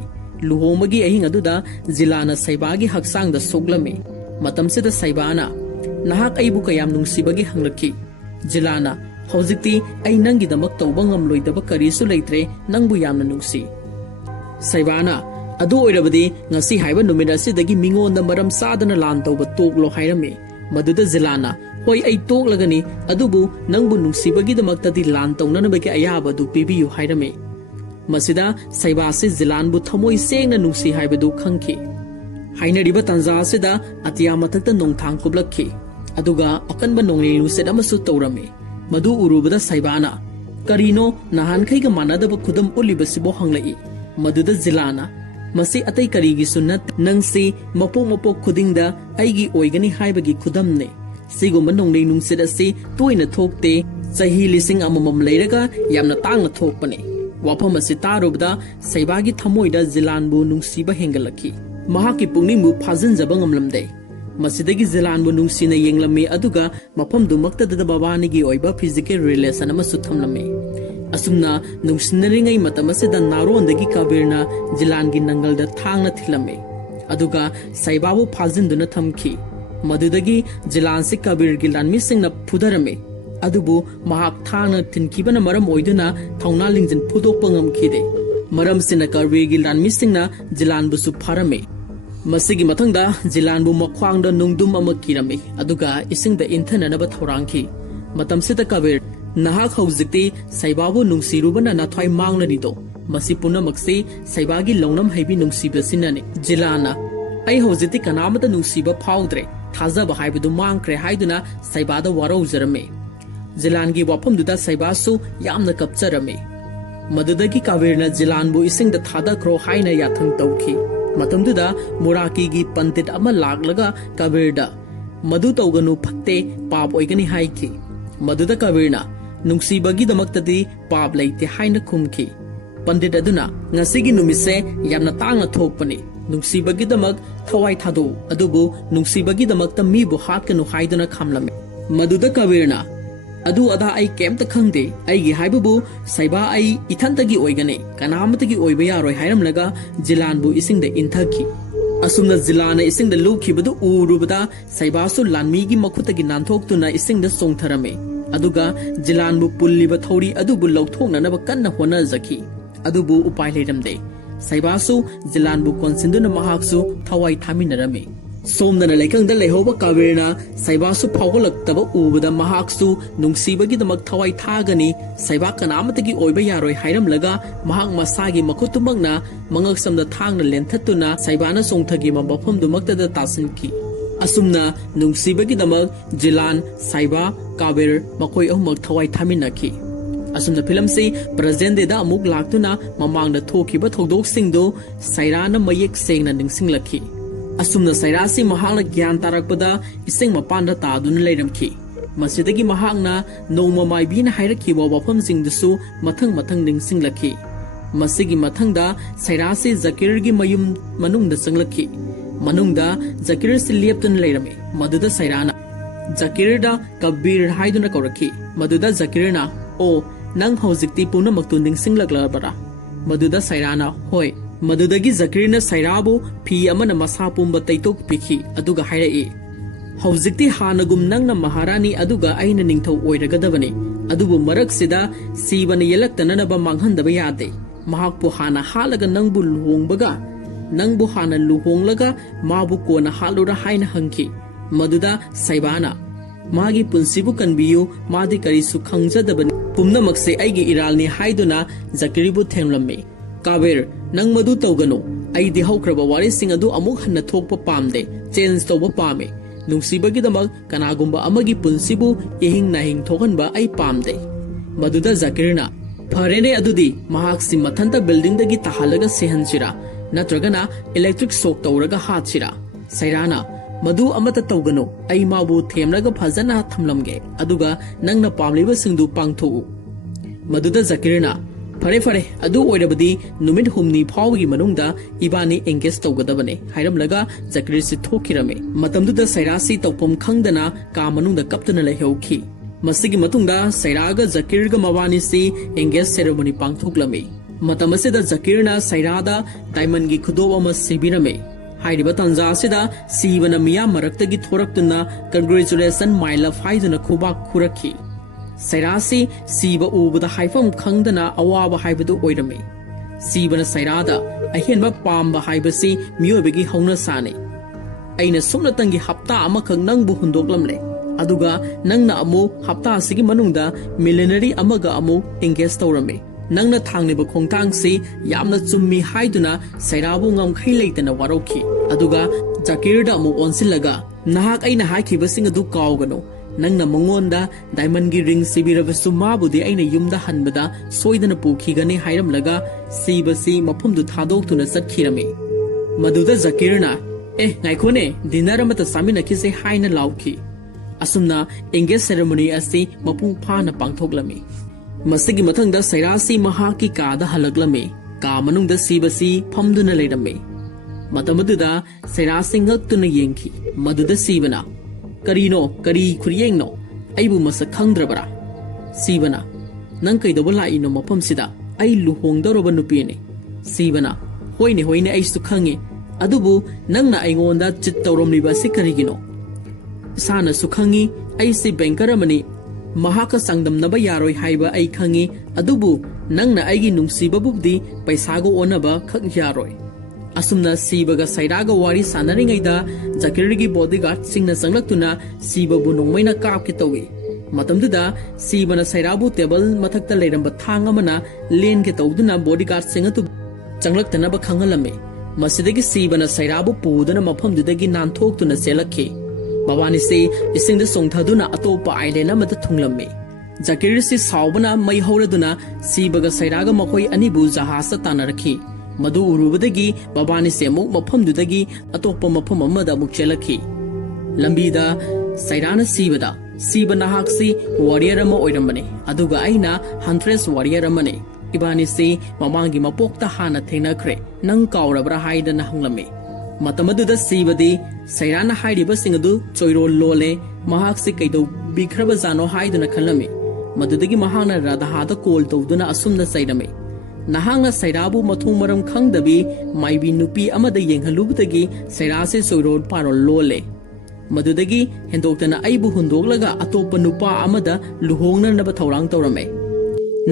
लुहोंबगी अहिंग अदुदा जिलाना सैबागी हक्सांगदा सोगलमे मतमसिदा सैबाना नहाक ऐबु कयाम नुंसिबगी हंगलखि जिलाना हौजिक्ति ऐ नंगिदमक तौबा ngamloidaba करिसु लेत्रे नंगबु यामना नुंसि सैबाना अदु ओइरबदी ngasi haiba numit asidagi mingonda maram sadana lan tauba toklo hairame maduda zilana hoi ai toklagani adubu nangbu nungsibagi damaktadi lan taunanabagi ayaba du pibiyu hairame masida saibasi zilanbu thamoi sengna nungsi haibadu khangki hainariba tanza asida atiya mathakta nongthang kublakhi aduga akanba nonglilu sedamasu taurame madu urubada saibana karino nahan khaiga manadaba khudam ulibasibo hanglai मदुदा जिलाना मसी अतै करीगी सुन्नत नंगसी मपोक खुदिंगदा ऐगी ओइगनी हाइबगी खुदमने सिगुम्बा नोंगलें नुंसिद असि तोइना थोकते चही लिसिंग अममम लेरगा यामना तांगना थोकपने वाफम असि तारुबदा सैबागी थमोइदा जिलानबु नुंसिबा हेंगलखि महाकी पुंगनिंगबु फाजिनजबा ngamlamde मसिदगी जिलानबु नुंसिना येंगलमे अदुगा मफमदु मक्तददा बाबानिगी ओइबा physical relation अमा सुथमलमे असुमना नुंसिनरिंगै मतमसिदा नारोंदगी काबीरना जिलानगी नंगलदा थांगना थिलमे अदुगा सैबाबु फाजिनदुना थमखि मदुदगी जिलानसि काबीरगी लानमिसिंगना फुदरमे अदुबु महाक थांगना थिनखिबना मरम ओइदुना थौना लिंजन फुदोकपा ngamखिदे मरमसिना काबीरगी लानमिसिंगना जिलानबुसु फारमे मसिगी मथंगदा जिलानबु मख्वांगदा नुंगदुम अमा किरमे अदुगा इसिंगदा इंथननबा थौरांखि मतमसिदा काबीर नहाक हौजिक्ति सैबाबु नुंसिरुबना नाथ्वाइ मांगलनिदो मसि पुनमक्सि सैबागी लौनम हैबि नुंसिबसिनने जिलाना ऐ हौजिक्ति कनामता नुंसिबा फाउद्रे थाजबा हाइबदु मांगख्रे हाइदुना सैबादा वारौजरमे जिलानगी वाफमदुदा सैबासु यामना कपचरमे मदुदगी काबीरना जिलानबु इसिंगदा थादख्रो हाइना याथंग तौखि मतमदुदा मुराकीगी पंडित अमा लागलगा काबीरदा मदु तौगनु फक्ते पाप ओइगनि हाइखि मदुदा काबीरना ꯅꯨꯡꯁꯤꯕꯒꯤꯗꯃꯛꯇꯗꯤ ꯄꯥꯞ ꯂꯩꯇꯦ ꯍꯥꯏꯅ ꯈꯨꯝꯈꯤ꯫ ꯄꯟꯗꯤꯠ ꯑꯗꯨꯅ ꯉꯁꯤꯒꯤ ꯅꯨꯃꯤꯠꯁꯦ ꯌꯥꯝꯅ ꯇꯥꯡꯅ ꯊꯣꯛꯄꯅꯤ, ꯅꯨꯡꯁꯤꯕꯒꯤꯗꯃꯛ ꯊꯋꯥꯏ ꯊꯥꯗꯣꯛꯎ, ꯑꯗꯨꯕꯨ ꯅꯨꯡꯁꯤꯕꯒꯤꯗꯃꯛꯇ ꯃꯤꯕꯨ ꯍꯥꯠꯀꯅꯨ ꯍꯥꯏꯗꯨꯅ ꯈꯥꯝꯂꯝꯃꯤ꯫ ꯃꯗꯨꯗ ꯀꯕꯤꯔꯅ ꯑꯗꯨ ꯑꯗꯥ ꯑꯩ ꯀꯩꯝꯇ ꯈꯪꯗꯦ, ꯑꯩꯒꯤ ꯍꯥꯏꯕꯕꯨ ꯁꯩꯕꯥ ꯑꯩ ꯏꯊꯟꯇꯒꯤ ꯑꯣꯏꯒꯅꯤ, ꯀꯅꯥꯃꯇꯒꯤ ꯑꯣꯏꯕ ꯌꯥꯔꯣꯏ ꯍꯥꯏꯔꯝꯂꯒ ꯖꯤꯂꯥꯟꯕꯨ ꯏꯁꯤꯡꯗ ꯏꯟꯊꯈꯤ꯫ ꯑꯁꯨꯝꯅ ꯖꯤꯂꯥꯟꯅ ꯏꯁꯤꯡꯗ ꯂꯨꯞꯈꯤꯕꯗꯨ ꯎꯔꯨꯕꯗ ꯁꯩꯕꯥꯁꯨ ꯂꯥꯟꯃꯤꯒꯤ ꯃꯈꯨꯠꯇꯒꯤ ꯅꯥꯟꯊꯣꯛꯇꯨꯅ ꯏꯁꯤꯡꯗ ꯆꯣꯡꯊꯔꯝꯃꯤ꯫ ꯑꯗꯨꯒ ꯖꯤꯂꯥꯟꯕꯨ ꯄꯨꯜꯂꯤꯕ ꯊꯧꯔꯤ ꯑꯗꯨꯕꯨ ꯂꯧꯊꯣꯛꯅꯅꯕ ꯀꯟꯅ ꯍꯣꯠꯅꯖꯈꯤ, ꯑꯗꯨꯕꯨ ꯎꯄꯥꯏ ꯂꯩꯔꯝꯗꯦ꯫ ꯁꯩꯕꯥꯁꯨ ꯖꯤꯂꯥꯟꯕꯨ ꯀꯣꯟꯁꯤꯟꯗꯨꯅ ꯃꯍꯥꯛꯁꯨ ꯊꯋꯥꯏ ꯊꯥꯃꯤꯟꯅꯔꯝꯃꯤ꯫ ꯁꯣꯝꯗꯅ ꯂꯩꯀꯪꯗ ꯂꯩꯍꯧꯕ ꯀꯕꯤꯔꯅ ꯁꯩꯕꯥꯁꯨ ꯐꯥꯎꯒꯠꯂꯛꯇꯕ ꯎꯕꯗ ꯃꯍꯥꯛꯁꯨ ꯅꯨꯡꯁꯤꯕꯒꯤꯗꯃꯛ ꯊꯋꯥꯏ ꯊꯥꯒꯅꯤ, ꯁꯩꯕꯥ ꯀꯅꯥꯃꯇꯒꯤ ꯑꯣꯏꯕ ꯌꯥꯔꯣꯏ ꯍꯥꯏꯔꯝꯂꯒ ꯃꯍꯥꯛ ꯃꯁꯥꯒꯤ ꯃꯈꯨꯠꯇꯨꯃꯛꯅ ꯃꯉꯛꯁꯝꯗ ꯊꯥꯡꯅ ꯂꯦꯟꯊꯠꯇꯨꯅ ꯁꯩꯕꯥꯅ ꯆꯣꯡꯊꯈꯤꯕ ꯃꯐꯝꯗꯨꯃꯛꯇꯗ ꯇꯥꯁꯤꯟꯈꯤ꯫ ꯑꯁꯨꯝꯅ ꯅꯨꯡꯁꯤꯕꯒꯤꯗꯃꯛ ꯖꯤꯂꯥꯟ, ꯁꯩꯕꯥ, ꯀꯕꯤꯔ ꯃꯈꯣꯏ ꯑꯍꯨꯝꯃꯛ ꯊꯋꯥꯏ ꯊꯥꯃꯤꯟꯅꯈꯤ꯫ ꯑꯁꯨꯝꯅ ꯐꯤꯂꯝꯁꯤ ꯄ꯭ꯔꯖꯦꯟꯗꯦꯗ ꯑꯃꯨꯛ ꯂꯥꯛꯇꯨꯅ ꯃꯃꯥꯡꯗ ꯊꯣꯛꯈꯤꯕ ꯊꯧꯗꯣꯛꯁꯤꯡꯗꯨ ꯁꯩꯔꯥꯅ ꯃꯌꯦꯛ ꯁꯦꯡꯅ ꯅꯤꯡꯁꯤꯡꯂꯛꯈꯤ꯫ ꯑꯁꯨꯝꯅ ꯁꯩꯔꯥꯁꯤ ꯃꯍꯥꯛꯅ ꯒ꯭ꯌꯥꯟ ꯇꯥꯔꯛꯄꯗ ꯏꯁꯤꯡ ꯃꯄꯥꯟꯗ ꯇꯥꯗꯨꯅ ꯂꯩꯔꯝꯈꯤ꯫ ꯃꯁꯤꯗꯒꯤ ꯃꯍꯥꯛꯅ ꯅꯣꯡꯃ ꯃꯥꯏꯕꯤꯅ ꯍꯥꯏꯔꯛꯈꯤꯕ ꯋꯥꯐꯝꯁꯤꯡꯗꯨꯁꯨ ꯃꯊꯪ ꯃꯊꯪ ꯅꯤꯡꯁꯤꯡꯂꯛꯈꯤ꯫ ꯃꯁꯤꯒꯤ ꯃꯊꯪꯗ ꯁꯩꯔꯥꯁꯤ ꯖꯀꯤꯔꯒꯤ ꯃꯌꯨꯝ ꯃꯅꯨꯡꯗ ꯆꯪꯂꯛꯈꯤ꯫ ꯃꯅꯨꯡꯗ ꯖꯀꯤꯔꯁꯤ ꯂꯦꯞꯇꯨꯅ ꯂꯩꯔꯝꯃꯤ꯫ ꯃꯗꯨꯗ ꯁꯩꯔꯥꯅ ꯖꯀꯤꯔꯗ ꯀꯕꯤꯔ ꯍꯥꯏꯗꯨꯅ ꯀꯧꯔꯛꯈꯤ꯫ ꯃꯗꯨꯗ ꯖꯀꯤꯔꯅ "ꯑꯣ, ꯅꯪ ꯍꯧꯖꯤꯛꯇꯤ ꯄꯨꯝꯅꯃꯛꯇꯨ ꯅꯤꯡꯁꯤꯡꯂꯛꯂꯕꯔꯥ?" ꯃꯗꯨꯗ ꯁꯩꯔꯥꯅ "ꯍꯣꯏ." ꯃꯗꯨꯗꯒꯤ ꯖꯀꯤꯔꯅ ꯁꯩꯔꯥꯕꯨ ꯐꯤ ꯑꯃꯅ ꯃꯁꯥ ꯄꯨꯝꯕ ꯇꯩꯊꯣꯛꯄꯤꯈꯤ, ꯑꯗꯨꯒ ꯍꯥꯏꯔꯛꯏ, "ꯍꯧꯖꯤꯛꯇꯤ ꯍꯥꯟꯅꯒꯨꯝ ꯅꯪꯅ ꯃꯍꯥꯔꯥꯅꯤ ꯑꯗꯨꯒ ꯑꯩꯅ ꯅꯤꯡꯊꯧ ꯑꯣꯏꯔꯒꯗꯕꯅꯤ, ꯑꯗꯨꯕꯨ ꯃꯔꯛꯁꯤꯗ ꯁꯤꯕꯅ ꯌꯦꯜꯂꯛꯇꯅꯅꯕ ꯃꯥꯡꯍꯟꯗꯕ ꯌꯥꯗꯦ꯫ ꯃꯍꯥꯛꯄꯨ ꯍꯥꯟꯅ ꯍꯥꯠꯂꯒ ꯅꯪꯕꯨ ꯍꯥꯟꯅ ꯂꯨꯍꯣꯡꯂꯒ ꯃꯥꯕꯨ ꯀꯣꯟꯅ ꯍꯥꯠꯂꯨꯔꯥ ꯍꯥꯏꯅ ꯍꯪꯈꯤ꯫ ꯃꯗꯨꯗ ꯁꯩꯕꯥꯅ "ꯃꯥꯒꯤ ꯄꯨꯟꯁꯤꯕꯨ ꯀꯟꯕꯤꯌꯨ, ꯃꯥꯗꯤ ꯀꯔꯤꯁꯨ ꯈꯪꯖꯗꯕꯅꯤ, ꯄꯨꯝꯅꯃꯛꯁꯦ ꯑꯩꯒꯤ ꯏꯔꯥꯜꯅꯤ" ꯍꯥꯏꯗꯨꯅ ꯖꯀꯤꯔꯕꯨ ꯊꯦꯝꯂꯝꯃꯤ꯫ "ꯀꯕꯤꯔ, ꯅꯪ ꯃꯗꯨ ꯇꯧꯒꯅꯨ, ꯑꯩꯗꯤ ꯍꯧꯈ꯭ꯔꯕ ꯋꯥꯔꯤꯁꯤꯡ ꯑꯗꯨ ꯑꯃꯨꯛ ꯍꯟꯅ ꯊꯣꯛꯄ ꯄꯥꯝꯗꯦ, ꯆꯦꯟꯖ ꯇꯧꯕ ꯄꯥꯝꯃꯤ꯫ ꯅꯨꯡꯁꯤꯕꯒꯤꯗꯃꯛ ꯀꯅꯥꯒꯨꯝꯕ ꯑꯃꯒꯤ ꯄꯨꯟꯁꯤꯕꯨ ꯏꯍꯤꯡ ꯅꯥꯍꯤꯡ ꯊꯣꯛꯍꯟꯕ ꯑꯩ ꯄꯥꯝꯗꯦ." ꯃꯗꯨꯗ ꯖꯀꯤꯔꯅ "ꯐꯔꯦꯅꯦ, ꯑꯗꯨꯗꯤ ꯃꯍꯥꯛꯁꯤ ꯃꯊꯟꯇ ꯕꯤꯜꯗꯤꯡꯗꯒꯤ ꯇꯥꯍꯜꯂꯒ ꯁꯤꯍꯟꯁꯤꯔꯥ, ꯅꯠꯇ꯭ꯔꯒꯅ ꯏꯂꯦꯛꯇ꯭ꯔꯤꯛ ꯁꯣꯛ ꯇꯧꯔꯒ ꯍꯥꯠꯁꯤꯔꯥ?" ꯁꯩꯔꯥꯅ "ꯃꯗꯨ ꯑꯃꯠꯇ ꯇꯧꯒꯅꯨ, ꯑꯩ ꯃꯥꯕꯨ ꯊꯦꯝꯂꯒ ꯐꯖꯅ ꯊꯝꯂꯝꯒꯦ, ꯑꯗꯨꯒ ꯅꯪꯅ ꯄꯥꯝꯂꯤꯕꯁꯤꯡꯗꯨ ꯄꯥꯡꯊꯣꯛꯎ." ꯃꯗꯨꯗ ꯖꯀꯤꯔꯅ "ꯐꯔꯦ ꯐꯔꯦ, ꯑꯗꯨ ꯑꯣꯏꯔꯕꯗꯤ ꯅꯨꯃꯤꯠ 6 ꯐꯥꯎꯕꯒꯤ ꯃꯅꯨꯡꯗ ꯏꯕꯥꯅꯤ ꯑꯦꯡꯒꯦꯖ ꯇꯧꯒꯗꯕꯅꯤ" ꯍꯥꯏꯔꯝꯂꯒ ꯖꯀꯤꯔꯁꯤ ꯊꯣꯛꯈꯤꯔꯝꯃꯤ꯫ ꯃꯇꯝꯗꯨꯗ ꯁꯩꯔꯥꯁꯤ ꯇꯧꯐꯝ ꯈꯪꯗꯅ ꯀꯥ ꯃꯅꯨꯡꯗ ꯀꯞꯇꯨꯅ ꯂꯩꯍꯧꯈꯤ꯫ ꯃꯁꯤꯒꯤ ꯃꯇꯨꯡꯗ ꯁꯩꯔꯥꯒ ꯖꯀꯤꯔꯒ ꯃꯕꯥꯅꯤꯁꯤ ꯑꯦꯡꯒꯦꯖ ꯁꯦꯔꯦꯃꯣꯅꯤ ꯄꯥꯡꯊꯣꯛꯂꯝꯃꯤ꯫ ꯃꯇꯝ ꯑꯁꯤꯗ ꯖꯀꯤꯔꯅ ꯁꯩꯔꯥꯗ ꯗꯥꯏꯃꯟꯒꯤ ꯈꯨꯗꯣꯞ ꯑꯃ ꯁꯤꯕꯤꯔꯝꯃꯤ꯫ ꯍꯥꯏꯔꯤꯕ ꯇꯥꯟꯖꯥ ꯑꯁꯤꯗ ꯁꯤꯕꯅ ꯃꯤꯌꯥꯝ ꯃꯔꯛꯇꯒꯤ ꯊꯣꯔꯛꯇꯨꯅ "ꯀꯪꯒ꯭ꯔꯦꯆꯨꯂꯦꯁꯟ ꯃꯥꯏ ꯂꯚ" ꯍꯥꯏꯗꯨꯅ ꯈꯨꯕꯥꯛ ꯈꯨꯔꯛꯈꯤ꯫ ꯁꯩꯔꯥꯁꯤ ꯁꯤꯕ ꯎꯕꯗ ꯍꯥꯏꯐꯝ ꯈꯪꯗꯅ ꯑꯋꯥꯕ ꯍꯥꯏꯕꯗꯨ ꯑꯣꯏꯔꯝꯃꯤ꯫ ꯁꯤꯕꯅ ꯁꯩꯔꯥꯗ "ꯑꯍꯦꯟꯕ ꯄꯥꯝꯕ ꯍꯥꯏꯕꯁꯤ ꯃꯤꯑꯣꯏꯕꯒꯤ ꯍꯧꯅꯁꯥꯅꯤ. ꯑꯩꯅ ꯁꯨꯞꯅꯇꯪꯒꯤ ꯍꯞꯇꯥ ꯑꯃꯈꯛ ꯅꯪꯕꯨ ꯍꯨꯟꯗꯣꯛꯂꯝꯂꯦ, ꯑꯗꯨꯒ ꯅꯪꯅ ꯑꯃꯨꯛ ꯍꯞꯇꯥ ꯑꯁꯤꯒꯤ ꯃꯅꯨꯡꯗ ꯃꯤꯂꯤꯅꯔꯤ ꯑꯃꯒ ꯑꯃꯨꯛ ꯑꯦꯡꯒꯦꯖ ꯇꯧꯔꯝꯃꯤ. ꯅꯪꯅ ꯊꯥꯡꯂꯤꯕ ꯈꯣꯡꯊꯥꯡꯁꯤ ꯌꯥꯝꯅ ꯆꯨꯝꯃꯤ" ꯍꯥꯏꯗꯨꯅ ꯁꯩꯔꯥꯕꯨ ꯉꯝꯈꯩ ꯂꯩꯇꯅ ꯋꯥꯔꯧꯈꯤ꯫ ꯑꯗꯨꯒ ꯖꯀꯤꯔꯗ ꯑꯃꯨꯛ ꯑꯣꯟꯁꯤꯜꯂꯒ "ꯅꯍꯥꯛ ꯑꯩꯅ ꯍꯥꯏꯈꯤꯕꯁꯤꯡ ꯑꯗꯨ ꯀꯥꯎꯒꯅꯨ. ꯅꯪꯅ ꯃꯉꯣꯟꯗ ꯗꯥꯏꯃꯟꯒꯤ ꯔꯤꯡ ꯁꯤꯕꯤꯔꯕꯁꯨ ꯃꯥꯕꯨꯗꯤ ꯑꯩꯅ ꯌꯨꯝꯗ ꯍꯟꯕꯗ ꯁꯣꯏꯗꯅ ꯄꯨꯈꯤꯒꯅꯤ" ꯍꯥꯏꯔꯝꯂꯒ ꯁꯤꯕꯁꯤ ꯃꯐꯝꯗꯨ ꯊꯥꯗꯣꯛꯇꯨꯅ ꯆꯠꯈꯤꯔꯝꯃꯤ꯫ ꯃꯗꯨꯗ ꯖꯀꯤꯔꯅ "ꯉꯥꯏꯈꯣꯅꯦ, ꯗꯤꯅꯔ ꯑꯃꯇ ꯆꯥꯃꯤꯟꯅꯈꯤꯁꯦ" ꯍꯥꯏꯅ ꯂꯥꯎꯈꯤ꯫ ꯑꯁꯨꯝꯅ ꯑꯦꯡꯒꯦꯖ ꯁꯦꯔꯦꯃꯣꯅꯤ ꯑꯁꯤ ꯃꯄꯨꯡ ꯐꯥꯅ ꯄꯥꯡꯊꯣꯛꯂꯝꯃꯤ꯫ ꯃꯁꯤꯒꯤ ꯃꯊꯪꯗ ꯁꯩꯔꯥꯁꯤ ꯃꯍꯥꯛꯀꯤ ꯀꯥꯗ ꯍꯜꯂꯛꯂꯝꯃꯤ꯫ ꯀꯥ ꯃꯅꯨꯡꯗ ꯁꯤꯕꯁꯤ ꯐꯝꯗꯨꯅ ꯂꯩꯔꯝꯃꯤ꯫ ꯃꯇꯝ ꯑꯗꯨꯗ ꯁꯩꯔꯥꯁꯤ ꯉꯛꯇꯨꯅ ꯌꯦꯡꯈꯤ꯫ ꯃꯗꯨꯗ ꯁꯤꯕꯅ "ꯀꯔꯤꯅꯣ, ꯀꯔꯤ ꯈꯨꯠꯌꯦꯡꯅꯣ? ꯑꯩꯕꯨ ꯃꯁꯛ ꯈꯪꯗ꯭ꯔꯕꯔꯥ?" ꯁꯤꯕꯅ "ꯅꯪ ꯀꯩꯗꯧꯕ ꯂꯥꯛꯏꯅꯣ ꯃꯐꯝꯁꯤꯗ? ꯑꯩ ꯂꯨꯍꯣꯡꯗꯧꯔꯕ ꯅꯨꯄꯤꯅꯤ." ꯁꯤꯕꯅ "ꯍꯣꯏꯅꯦ ꯍꯣꯏꯅꯦ, ꯑꯩꯁꯨ ꯈꯪꯉꯤ. ꯑꯗꯨꯕꯨ ꯅꯪꯅ ꯑꯩꯉꯣꯟꯗ ꯆꯤꯠ ꯇꯧꯔꯝꯂꯤꯕ ꯑꯁꯤ ꯀꯔꯤꯒꯤꯅꯣ? ꯏꯁꯥꯅꯁꯨ ꯈꯪꯉꯤ, ꯑꯩꯁꯤ ꯕꯦꯡꯀꯔ ꯑꯃꯅꯤ. ꯃꯍꯥꯛꯀ ꯆꯥꯡꯗꯝꯅꯕ ꯌꯥꯔꯣꯏ ꯍꯥꯏꯕ ꯑꯩ ꯈꯪꯉꯤ. ꯑꯗꯨꯕꯨ ꯅꯪꯅ ꯑꯩꯒꯤ ꯅꯨꯡꯁꯤꯕꯕꯨꯗꯤ ꯄꯩꯁꯥꯒ ꯑꯣꯟꯅꯕ ꯈꯛ ꯌꯥꯔꯣꯏ." ꯑꯁꯨꯝꯅ ꯁꯤꯕꯒ ꯁꯩꯔꯥꯒ ꯋꯥꯔꯤ ꯁꯥꯟꯅꯔꯤꯉꯩꯗ ꯖꯀꯤꯔꯒꯤ ꯕꯣꯗꯤꯒꯥꯔꯗꯁꯤꯡꯅ ꯆꯪꯂꯛꯇꯨꯅ ꯁꯤꯕꯕꯨ ꯅꯣꯡꯃꯩꯅ ꯀꯥꯞꯀꯦ ꯇꯧꯏ꯫ ꯃꯇꯝꯗꯨꯗ ꯁꯤꯕꯅ ꯁꯩꯔꯥꯕꯨ ꯇꯦꯕꯜ ꯃꯊꯛꯇ ꯂꯩꯔꯝꯕ ꯊꯥꯡ ꯑꯃꯅ ꯂꯦꯟꯒꯦ ꯇꯧꯗꯨꯅ ꯕꯣꯗꯤꯒꯥꯔꯗꯁꯤꯡ ꯑꯗꯨ ꯆꯪꯂꯛꯇꯅꯕ ꯈꯪꯍꯜꯂꯝꯃꯤ꯫ ꯃꯁꯤꯗꯒꯤ ꯁꯤꯕꯅ ꯁꯩꯔꯥꯕꯨ ꯄꯨꯗꯨꯅ ꯃꯐꯝꯗꯨꯗꯒꯤ ꯅꯥꯟꯊꯣꯛꯇꯨꯅ ꯆꯦꯜꯂꯛꯈꯤ꯫ ꯃꯕꯥꯅꯤꯁꯤ ꯏꯁꯤꯡꯗ ꯆꯣꯡꯊꯗꯨꯅ ꯑꯇꯣꯞꯄ ꯑꯥꯏꯂꯦꯟ ꯑꯃꯗ ꯊꯨꯡꯂꯝꯃꯤ꯫ ꯖꯀꯤꯔꯁꯤ ꯁꯥꯎꯕꯅ ꯃꯩ ꯍꯧꯔꯗꯨꯅ ꯁꯤꯕꯒ ꯁꯩꯔꯥꯒ ꯃꯈꯣꯏ ꯑꯅꯤꯕꯨ ꯖꯍꯥꯖꯇ ꯇꯥꯟꯅꯔꯛꯈꯤ꯫ ꯃꯗꯨ ꯎꯔꯨꯕꯗꯒꯤ ꯃꯕꯥꯅꯤꯁꯤ ꯑꯃꯨꯛ ꯃꯐꯝꯗꯨꯗꯒꯤ ꯑꯇꯣꯞꯄ ꯃꯐꯝ ꯑꯃꯗ ꯑꯃꯨꯛ ꯆꯦꯜꯂꯛꯈꯤ꯫ ꯂꯝꯕꯤꯗ ꯁꯩꯔꯥꯅ ꯁꯤꯕꯗ सीबा नाहाक्सी वारियर अमा ओइरमने अदुगा आइना हंट्रेस वारियर अमने इबानी से ममांगी मपोक्ता हाना थेंनख्रे नंग काउरब्रा हाइदना हंगलमे मतमदुदा सीबदी सैराना हाइरिबा सिंगदु चोइरो लोले महाक्सी कैदो बिख्रबा जानो हाइदना खलमे मदुदगी महांगना राधाहादा कोल तौदुना असुमना सैरमे नहांगना सैराबु मथुंग मरम खंगदबी माइबी नुपी अमदा येंगहलुबदगी सैरासे चोइरो पारो लोले मदुदगी हेंदोक्तना आइबु हुंदोगलगा अतोप्पा नुपा अमदा लुहोंगननबा थौरांग तौरमे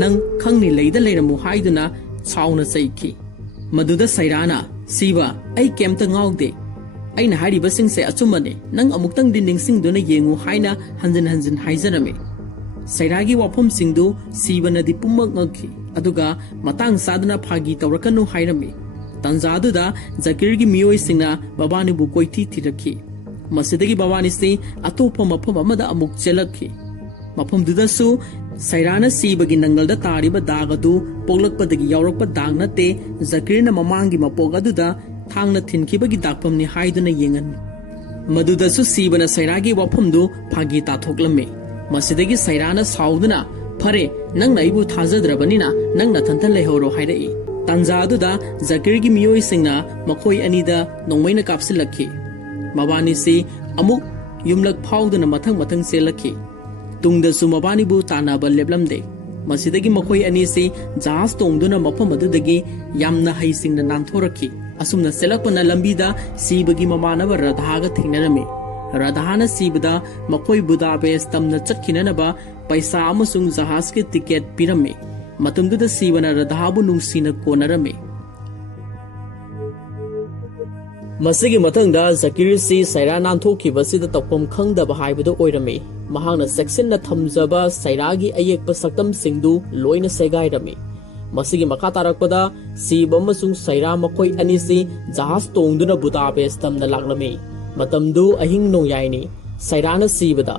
नंग खंगनी लेदा लेरमु हाइदुना साउना सैखी मदुदा सैराना सीबा आई केमता ngaugde aina hariba singse achumane nang amuktang din ningsingduna yengu haina hanjin hanjin haizarame sairagi wafum singdu sibana di pummak ngakhi aduga matang saduna phagi tawrakanu hairame tanjaduda zakirgi miyoi singna babani bu koithi thirakhi masidagi babani se atopa mafam amada amuk chelakhi mafam dudasu sairana sibagi nangalda tariba dagadu poglakpadagi yaurakpa dag nate zakirna mamangi mapogaduda thangna thinkhibagi dakpamni haiduna yengan madudasu sibana sairagi wafamdu phagi tathoklame masidagi sairana sauduna phare nangna ibu thajadrabanina nangna thantha lehoro hairai tanjaduda zakirgi miyoi singna makhoi anida nongmaina kapsilakhi mabani se amuk yumlak phauduna mathang mathang selakhi tungdasu mabani bu tanaba leblamde masidagi makhoi ani se jahaz tongduna mafam adudagi yamna haisingna nangthorakhi asumna selakpana lambida sibagi mamanaba radhaga thingnarame radhana sibada makhoi budapest tamna chatkinanaba paisa amasung jahaz ke ticket pirame matumduda sibana radhabu nungsina konarame masigi mathangda zakir si saira nanthokhi basida tokpam khangdaba haibadu oirame mahangna section na thamjaba sairagi ayekpa saktam singdu loina segairame masigi makha tarakpada sib amasung saira makhoi anisi jahaz tongduna budapest tamna laklame matamdu ahing nongyaini sairana sibada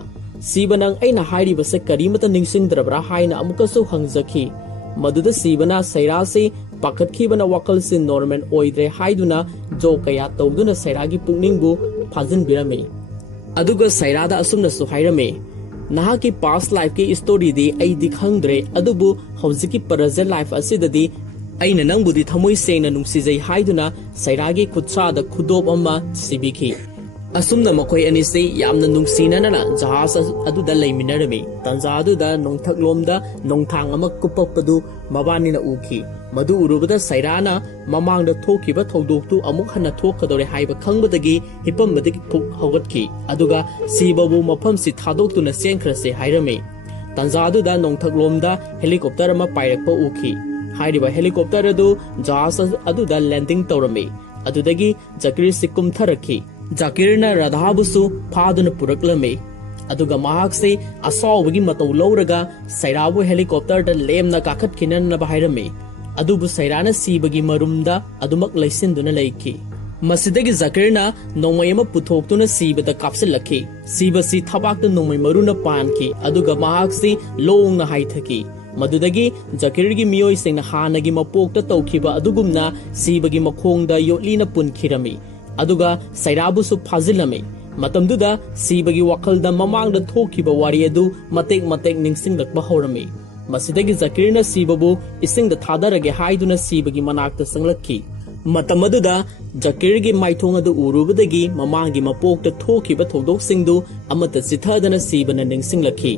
sibanang aina hairiba se karimata ningsingdrabra haina amukasu hangjakhi maduda sibana saira se pakhatkibana wakal se normal oidre haiduna jo kaya tawduna sairagi pukningbu phajin birame aduga sairada asumna su hairame nahaki past life ki story di ai dikhangdre adubu hojiki present life asidadi aina nangbudi thamoi sena nungsijai haiduna sairagi khutsa da khudop amma sibiki asumna makhoi ani se yamna nungsinana jahaz aduda leiminarami tanja aduda nongthaklomda nongthang ama kupapadu mabani na ukhi madu urubada sairana mamangda thokiba thodoktu amuk hana thokadore haiba khangbadagi hipambadagi phuk hogatki aduga sibabu mafam si thadoktuna senkhrase hairame tanja aduda nongthaklomda helicopter ama pairakpa ukhi hairiba helicopter adu jahaz aduda landing tawrame adudagi zakir sikum tharakhi zakirna radhabusu phaduna puraklame aduga mahak se asawgi matau lawraga sairabu helicopter da lemna kakhat kinanna bahairame adubu sairana sibagi marumda adumak laisinduna leiki masidagi zakirna nongmayama puthoktuna sibada kapsilakhi sibasi thabakta nongmay maruna panki aduga mahak se longna haithaki madudagi zakirgi miyoi singna hanagi mapokta tawkhiba adugumna sibagi makhongda yotlina punkhirami aduga sairabu su phazilame matamduda sibagi wakalda mamangda thokiba wari adu matek matek ningsinglakba horame masidagi zakirna sibabu isingda thadarage haiduna sibagi manakta sanglakhi matamaduda zakirgi maithong adu urubadagi mamangi mapokta thokiba thodok singdu amata sithadana sibana ningsinglakhi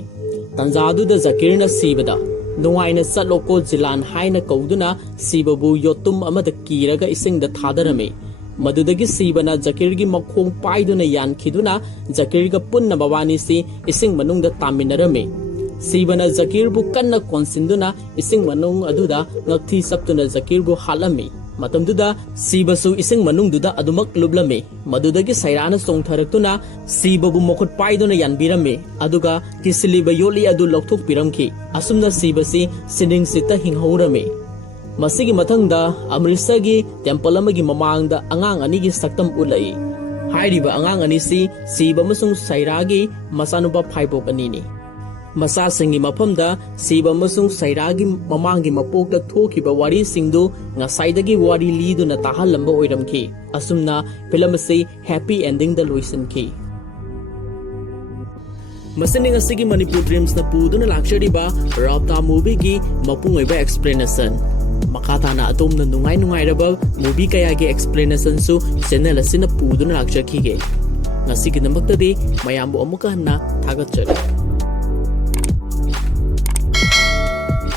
tanjaduda zakirna sibada nungaina satloko jilan haina kauduna sibabu yotum amada kiraga isingda thadarame madudagi sibana zakirgi makhong paiduna yankhiduna zakirga punna bawani si ising manungda taminarame sibana zakirbu kanna konsinduna ising manung aduda ngakthi saptuna zakirbu halame matamduda sibasu ising manungduda adumak lublame madudagi sairana songtharaktuna sibabu mokhot paiduna yanbirame aduga kisiliba yoli adu lokthok piramki asumna sibasi sining sita hinghaurame masigi mathangda amritsargi temple amagi mamangda angang anigi saktam ulai hairiba angang anisi siba amasung sairagi masanuba phaibok anini masa singi mafamda siba amasung sairagi mamangi mapokta thokiba wari singdu ngasaidagi wari liduna tahalamba oiramki asumna film ase happy ending da loisanki ꯃꯁꯤꯅꯤ ꯉꯁꯤꯒꯤ ꯃꯅꯤꯄꯨꯔ ꯗ꯭ꯔꯤꯝꯁꯅ ꯄꯨꯗꯨꯅ ꯂꯥꯛꯆꯔꯤꯕ ꯔꯥꯎꯇꯥ ꯃꯨꯚꯤꯒꯤ ꯃꯄꯨꯡ ꯑꯣꯏꯕ explanation ꯃꯈꯥ ꯇꯥꯅ ꯑꯗꯣꯝꯅ ꯅꯨꯡꯉꯥꯏꯔꯕ movie ꯀꯌꯥꯒꯤ ꯑꯦꯛꯁꯄ꯭ꯂꯦꯅꯦꯁꯟꯁꯨ ꯆꯦꯅꯦꯜ ꯑꯁꯤꯅ ꯄꯨꯗꯨꯅ ꯂꯥꯛꯆꯈꯤꯒꯦ ꯉꯁꯤꯒꯤꯗꯃꯛꯇꯗꯤ ꯃꯌꯥꯝꯕꯨ ꯑꯃꯨꯛꯀ ꯍꯟꯅ ꯊꯥꯒꯠꯆꯔꯤ